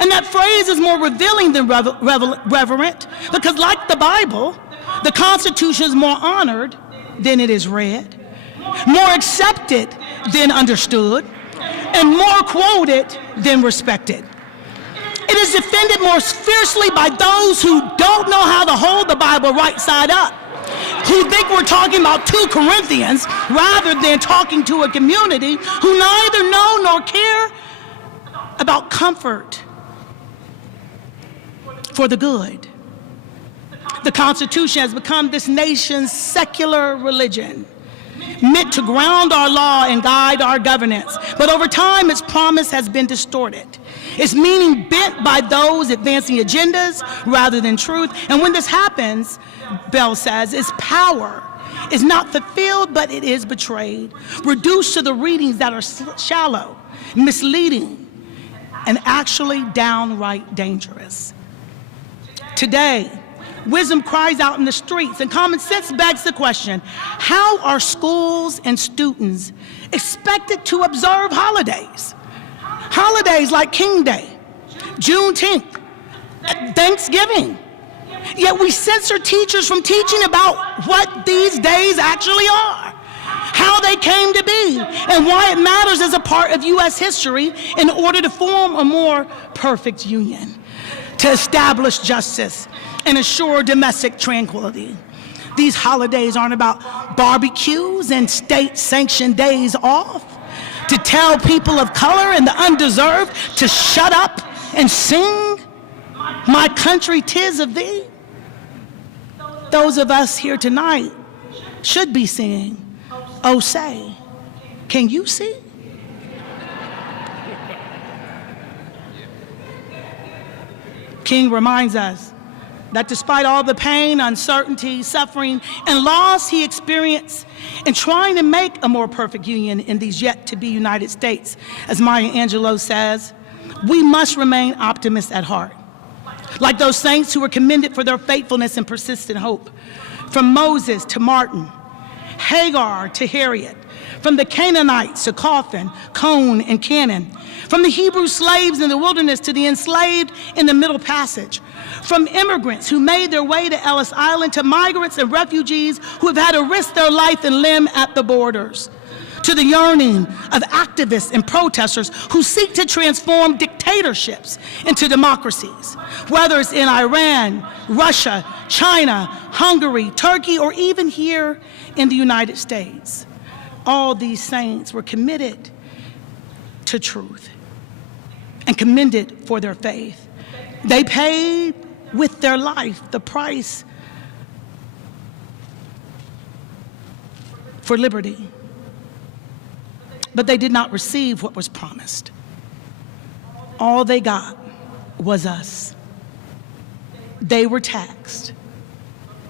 And that phrase is more revealing than reverent, because like the Bible, the Constitution is more honored than it is read, more accepted than understood, and more quoted than respected. It is defended more fiercely by those who don't know how to hold the Bible right side up, who think we're talking about 2 Corinthians rather than talking to a community who neither know nor care about comfort for the good. The Constitution has become this nation's secular religion, meant to ground our law and guide our governance. But over time, its promise has been distorted. Its meaning bent by those advancing agendas rather than truth. And when this happens, Bell says, its power is not fulfilled, but it is betrayed, reduced to the readings that are shallow, misleading, and actually downright dangerous. Today, wisdom cries out in the streets, and common sense begs the question, how are schools and students expected to observe holidays? Holidays like King Day, Juneteenth, Thanksgiving. Yet we censor teachers from teaching about what these days actually are, how they came to be, and why it matters as a part of U.S. history in order to form a more perfect union, to establish justice and assure domestic tranquility. These holidays aren't about barbecues and state-sanctioned days off, to tell people of color and the undeserved to shut up and sing, "My country, 'tis of thee." Those of us here tonight should be singing, "Oh say, can you see?" King reminds us that despite all the pain, uncertainty, suffering, and loss he experienced in trying to make a more perfect union in these yet-to-be United States, as Maya Angelou says, we must remain optimists at heart, like those saints who were commended for their faithfulness and persistent hope. From Moses to Martin, Hagar to Harriet, from the Canaanites to Coffin, Cone, and Cannon, from the Hebrew slaves in the wilderness to the enslaved in the Middle Passage, from immigrants who made their way to Ellis Island to migrants and refugees who have had to risk their life and limb at the borders, to the yearning of activists and protesters who seek to transform dictatorships into democracies, whether it's in Iran, Russia, China, Hungary, Turkey, or even here in the United States. All these saints were committed to truth and commended for their faith. They paid with their life the price for liberty, but they did not receive what was promised. All they got was us. They were taxed,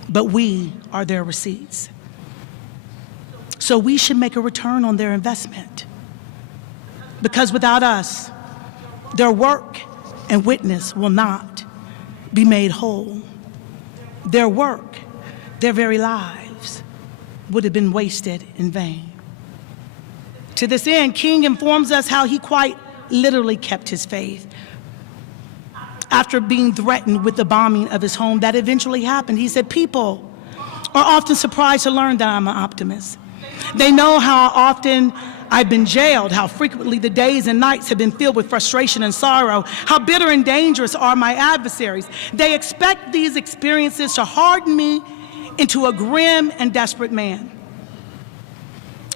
but we are their receipts. So we should make a return on their investment, because without us, their work and witness will not be made whole. Their work, their very lives, would have been wasted in vain. To this end, King informs us how he quite literally kept his faith. After being threatened with the bombing of his home that eventually happened, he said, "People are often surprised to learn that I'm an optimist. They know how often I've been jailed, how frequently the days and nights have been filled with frustration and sorrow, how bitter and dangerous are my adversaries. They expect these experiences to harden me into a grim and desperate man."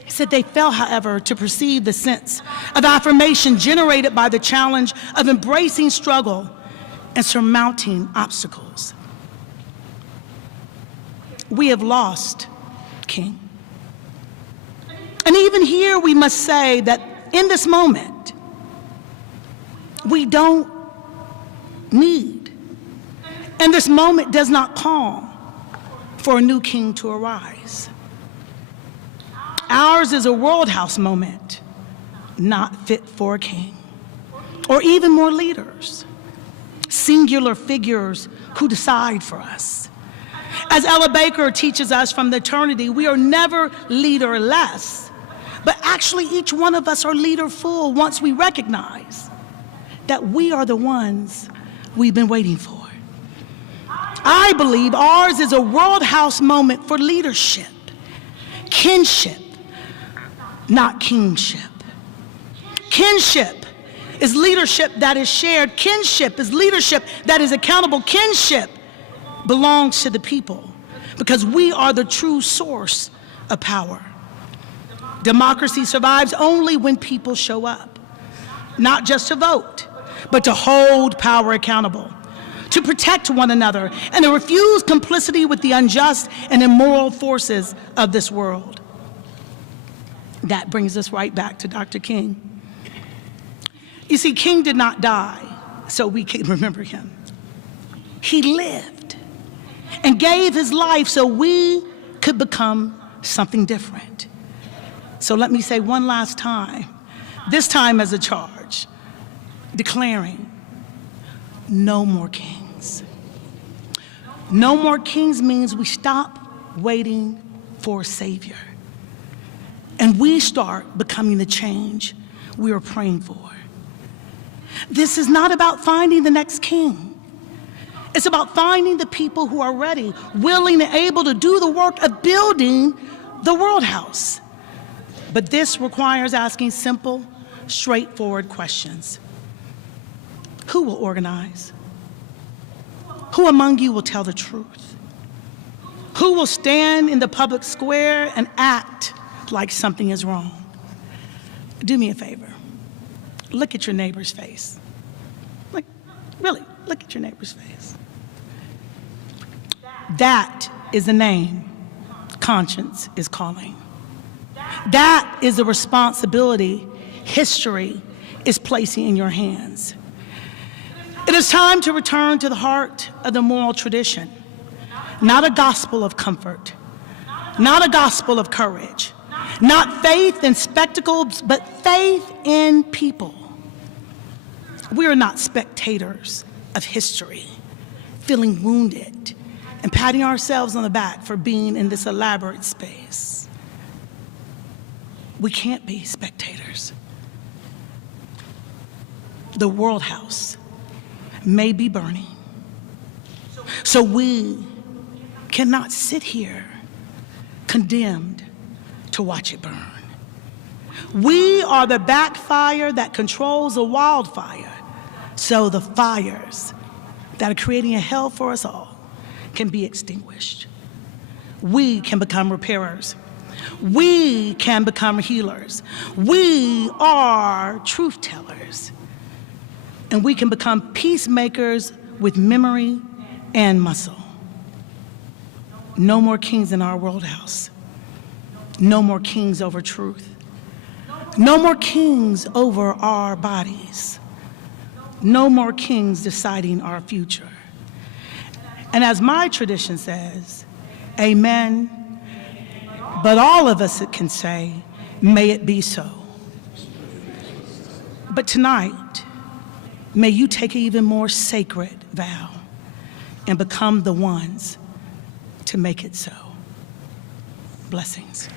He said they fail, however, to perceive the sense of affirmation generated by the challenge of embracing struggle and surmounting obstacles. We have lost King. And even here we must say that in this moment, we don't need And this moment does not call for a new king to arise. Ours is a world house moment, not fit for a king, or even more leaders, singular figures who decide for us. As Ella Baker teaches us from the eternity, we are never leaderless, but actually each one of us are leaderful once we recognize that we are the ones we've been waiting for. I believe ours is a world house moment for leadership, kinship, not kingship. Kinship is leadership that is shared. Kinship is leadership that is accountable. Kinship belongs to the people because we are the true source of power. Democracy survives only when people show up, not just to vote, but to hold power accountable, to protect one another, and to refuse complicity with the unjust and immoral forces of this world. That brings us right back to Dr. King. You see, King did not die so we can remember him. He lived and gave his life so we could become something different. So let me say one last time, this time as a charge, declaring no more kings. No more kings means we stop waiting for a savior and we start becoming the change we are praying for. This is not about finding the next king. It's about finding the people who are ready, willing, and able to do the work of building the world house. But this requires asking simple, straightforward questions. Who will organize? Who among you will tell the truth? Who will stand in the public square and act like something is wrong? Do me a favor. Look at your neighbor's face. Like, really, look at your neighbor's face. That is the name conscience is calling. That is the responsibility history is placing in your hands. It is time to return to the heart of the moral tradition, not a gospel of comfort, not a gospel of courage, not faith in spectacles, but faith in people. We are not spectators of history, feeling wounded and patting ourselves on the back for being in this elaborate space. We can't be spectators. The world house may be burning, so we cannot sit here condemned to watch it burn. We are the backfire that controls the wildfire, so the fires that are creating a hell for us all can be extinguished. We can become repairers. We can become healers. We are truth tellers. And we can become peacemakers with memory and muscle. No more kings in our world house. No more kings over truth. No more kings over our bodies. No more kings deciding our future. And as my tradition says, amen, but all of us can say, may it be so. But tonight, may you take an even more sacred vow and become the ones to make it so. Blessings.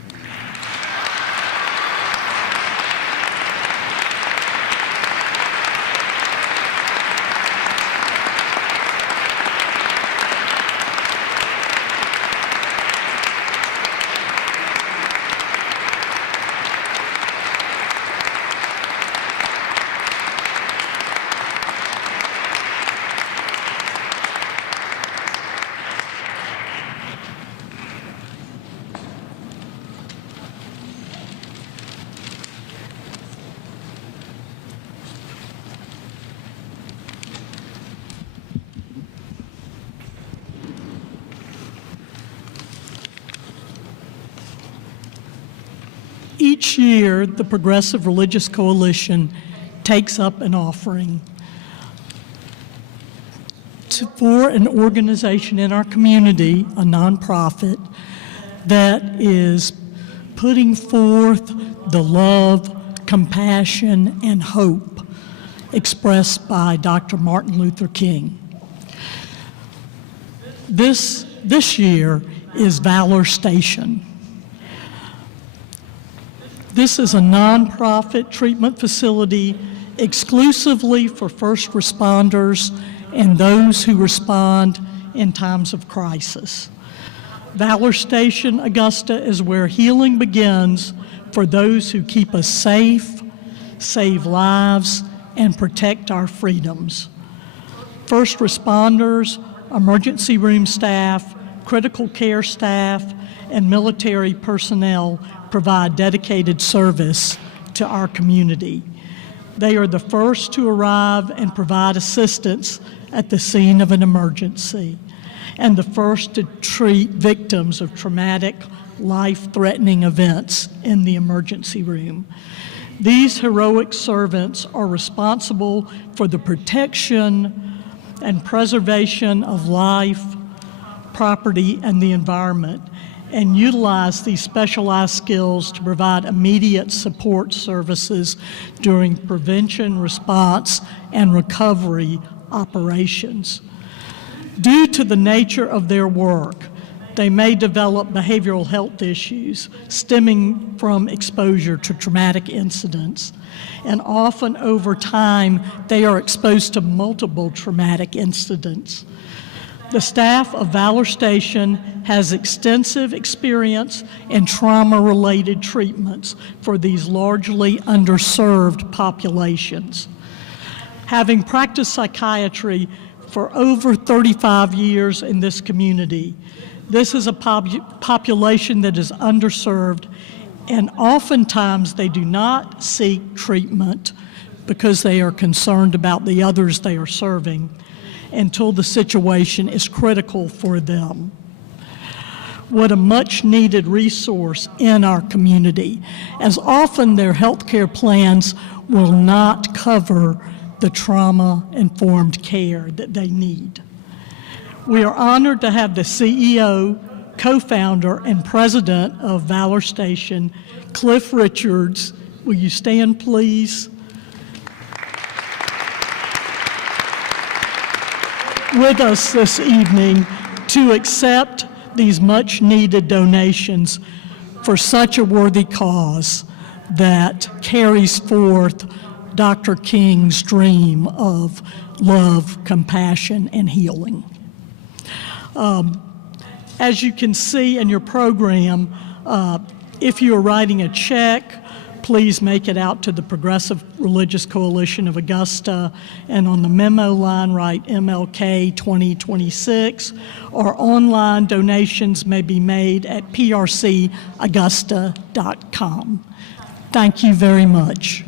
Each year, the Progressive Religious Coalition takes up an offering for an organization in our community, a nonprofit, that is putting forth the love, compassion, and hope expressed by Dr. Martin Luther King. This year is Valor Station. This is a nonprofit treatment facility exclusively for first responders and those who respond in times of crisis. Valor Station, Augusta, is where healing begins for those who keep us safe, save lives, and protect our freedoms. First responders, emergency room staff, critical care staff, and military personnel provide dedicated service to our community. They are the first to arrive and provide assistance at the scene of an emergency, and the first to treat victims of traumatic, life-threatening events in the emergency room. These heroic servants are responsible for the protection and preservation of life, property, and the environment, and utilize these specialized skills to provide immediate support services during prevention, response, and recovery operations. Due to the nature of their work, they may develop behavioral health issues stemming from exposure to traumatic incidents, and often over time they are exposed to multiple traumatic incidents. The staff of Valor Station has extensive experience in trauma-related treatments for these largely underserved populations. Having practiced psychiatry for over 35 years in this community, this is a population that is underserved, and oftentimes they do not seek treatment because they are concerned about the others they are serving until the situation is critical for them. What a much needed resource in our community, as often their healthcare plans will not cover the trauma-informed care that they need. We are honored to have the CEO, co-founder, and president of Valor Station, Cliff Richards. Will you stand, please? With us this evening to accept these much-needed donations for such a worthy cause that carries forth Dr. King's dream of love, compassion, and healing. As you can see in your program, if you are writing a check, please make it out to the Progressive Religious Coalition of Augusta, and on the memo line write MLK 2026, or online donations may be made at prcaugusta.com. Thank you very much.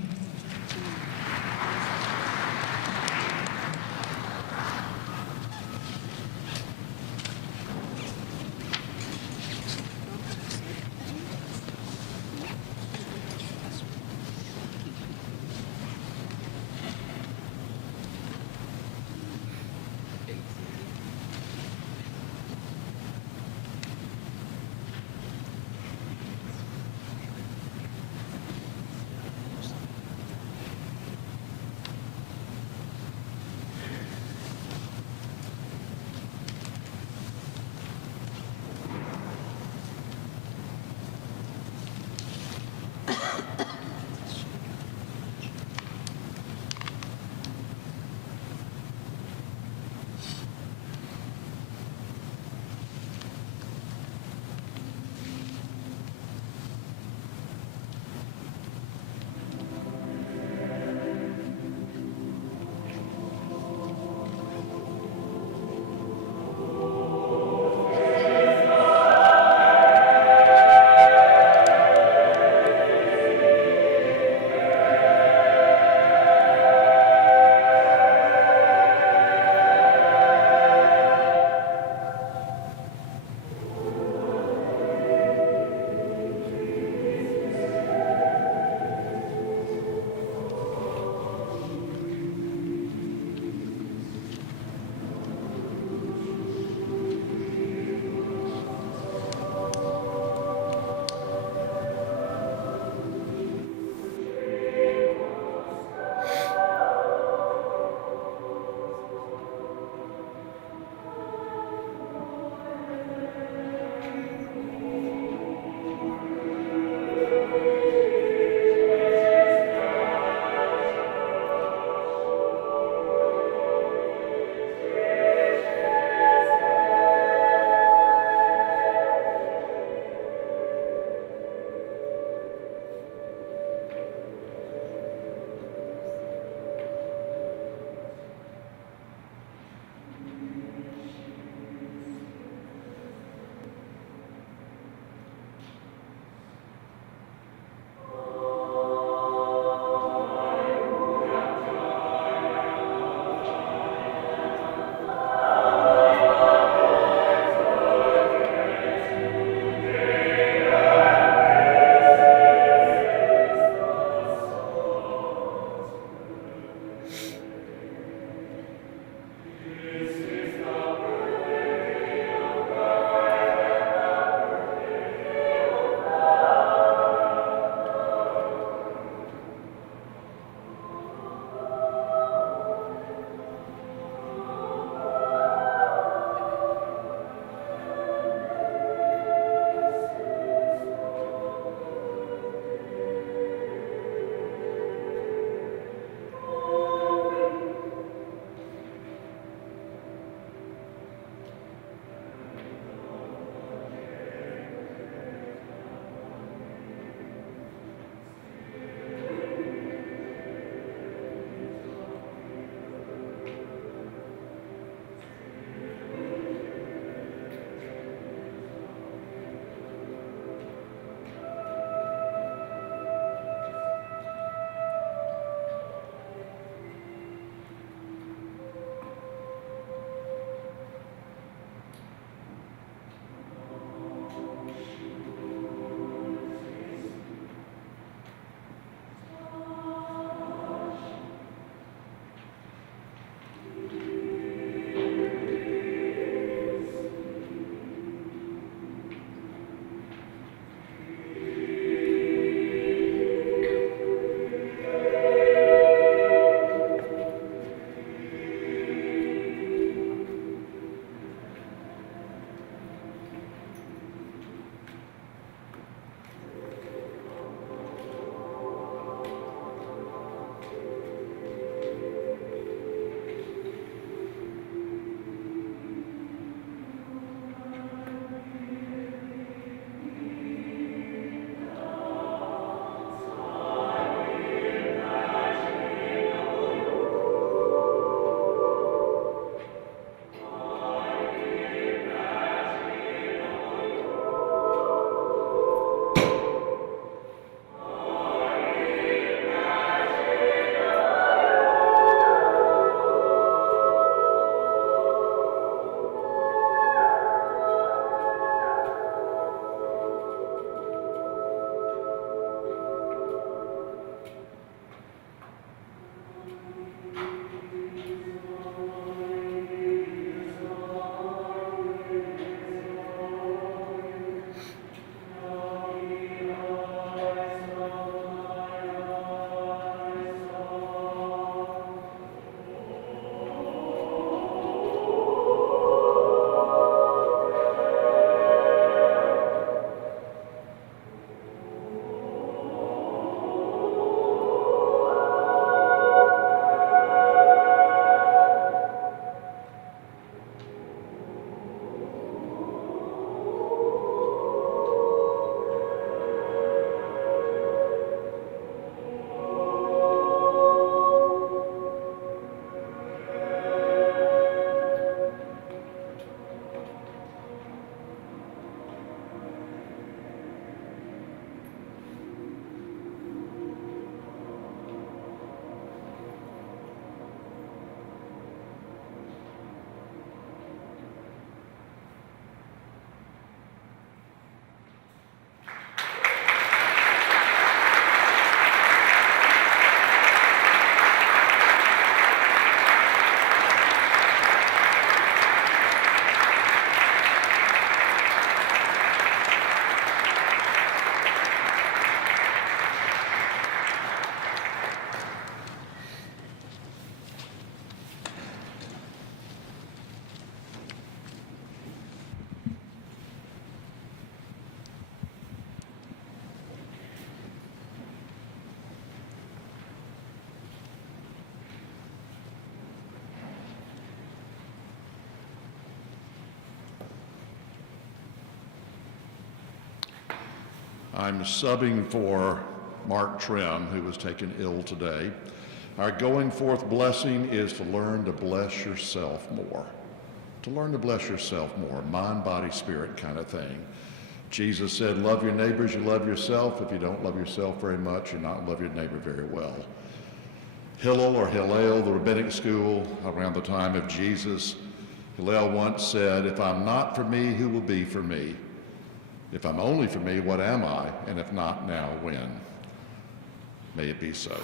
I'm subbing for Mark Trim, who was taken ill today. Our going forth blessing is to learn to bless yourself more. To learn to bless yourself more, mind, body, spirit kind of thing. Jesus said, love your neighbors, you love yourself. If you don't love yourself very much, you're not love your neighbor very well. Hillel or Hillel, the rabbinic school around the time of Jesus, Hillel once said, if I'm not for me, who will be for me? If I'm only for me, what am I? And if not now, when? May it be so.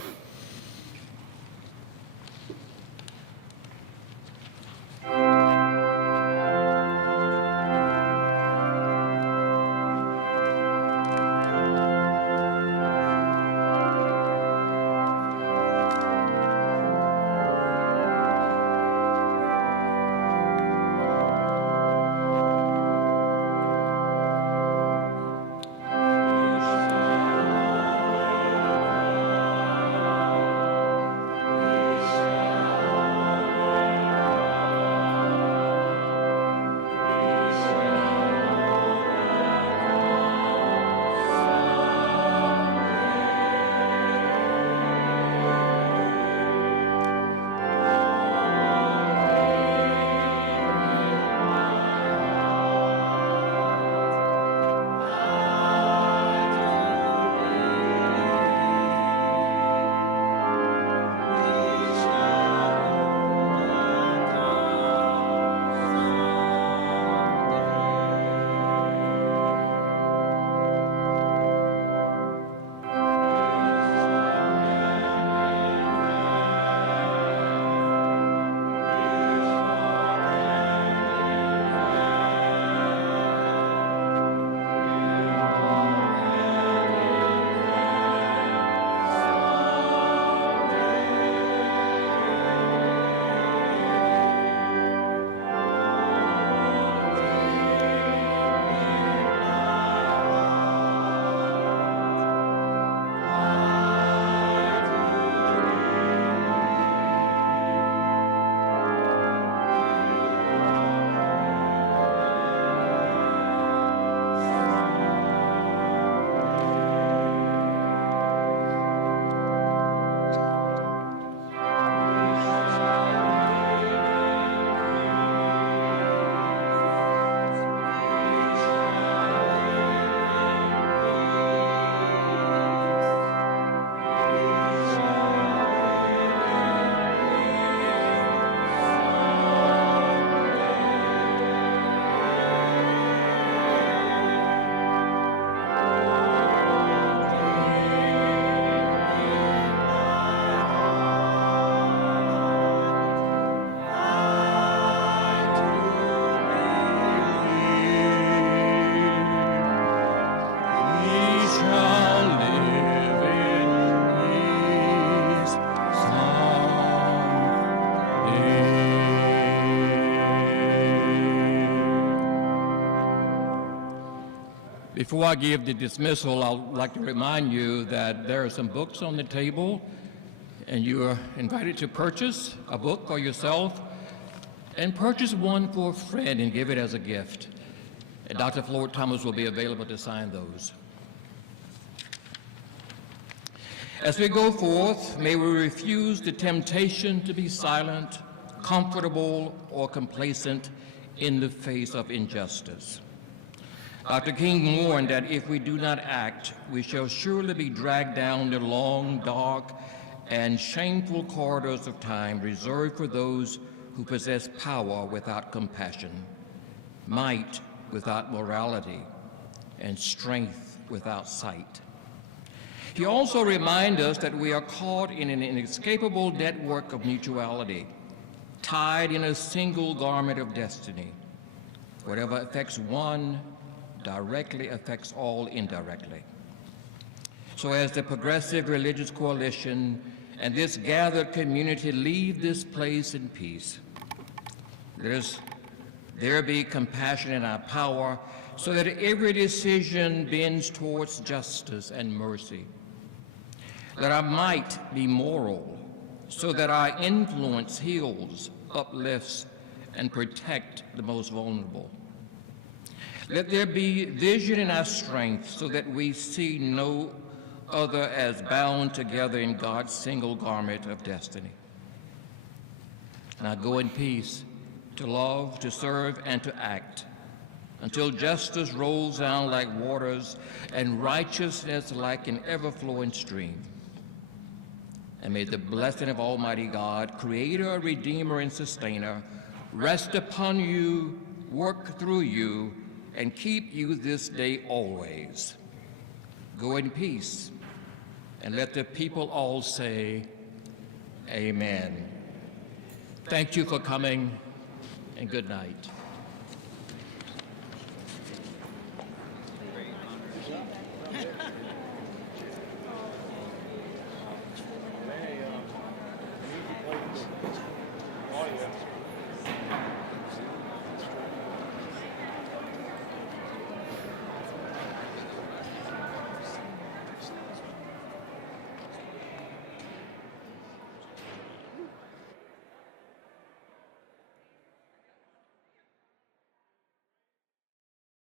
Before I give the dismissal, I'd like to remind you that there are some books on the table, and you are invited to purchase a book for yourself and purchase one for a friend and give it as a gift. And Dr. Floyd-Thomas will be available to sign those. As we go forth, may we refuse the temptation to be silent, comfortable, or complacent in the face of injustice. Dr. King warned that if we do not act, we shall surely be dragged down the long, dark, and shameful corridors of time reserved for those who possess power without compassion, might without morality, and strength without sight. He also reminds us that we are caught in an inescapable network of mutuality, tied in a single garment of destiny. Whatever affects one directly affects all indirectly. So as the Progressive Religious Coalition and this gathered community leave this place in peace, let there be compassion in our power so that every decision bends towards justice and mercy. Let our might be moral so that our influence heals, uplifts, and protects the most vulnerable. Let there be vision in our strength so that we see no other as bound together in God's single garment of destiny. Now go in peace to love, to serve, and to act until justice rolls down like waters and righteousness like an ever-flowing stream. And may the blessing of Almighty God, Creator, Redeemer, and Sustainer, rest upon you, work through you, and keep you this day always. Go in peace, and let the people all say, Amen. Thank you for coming, and good night.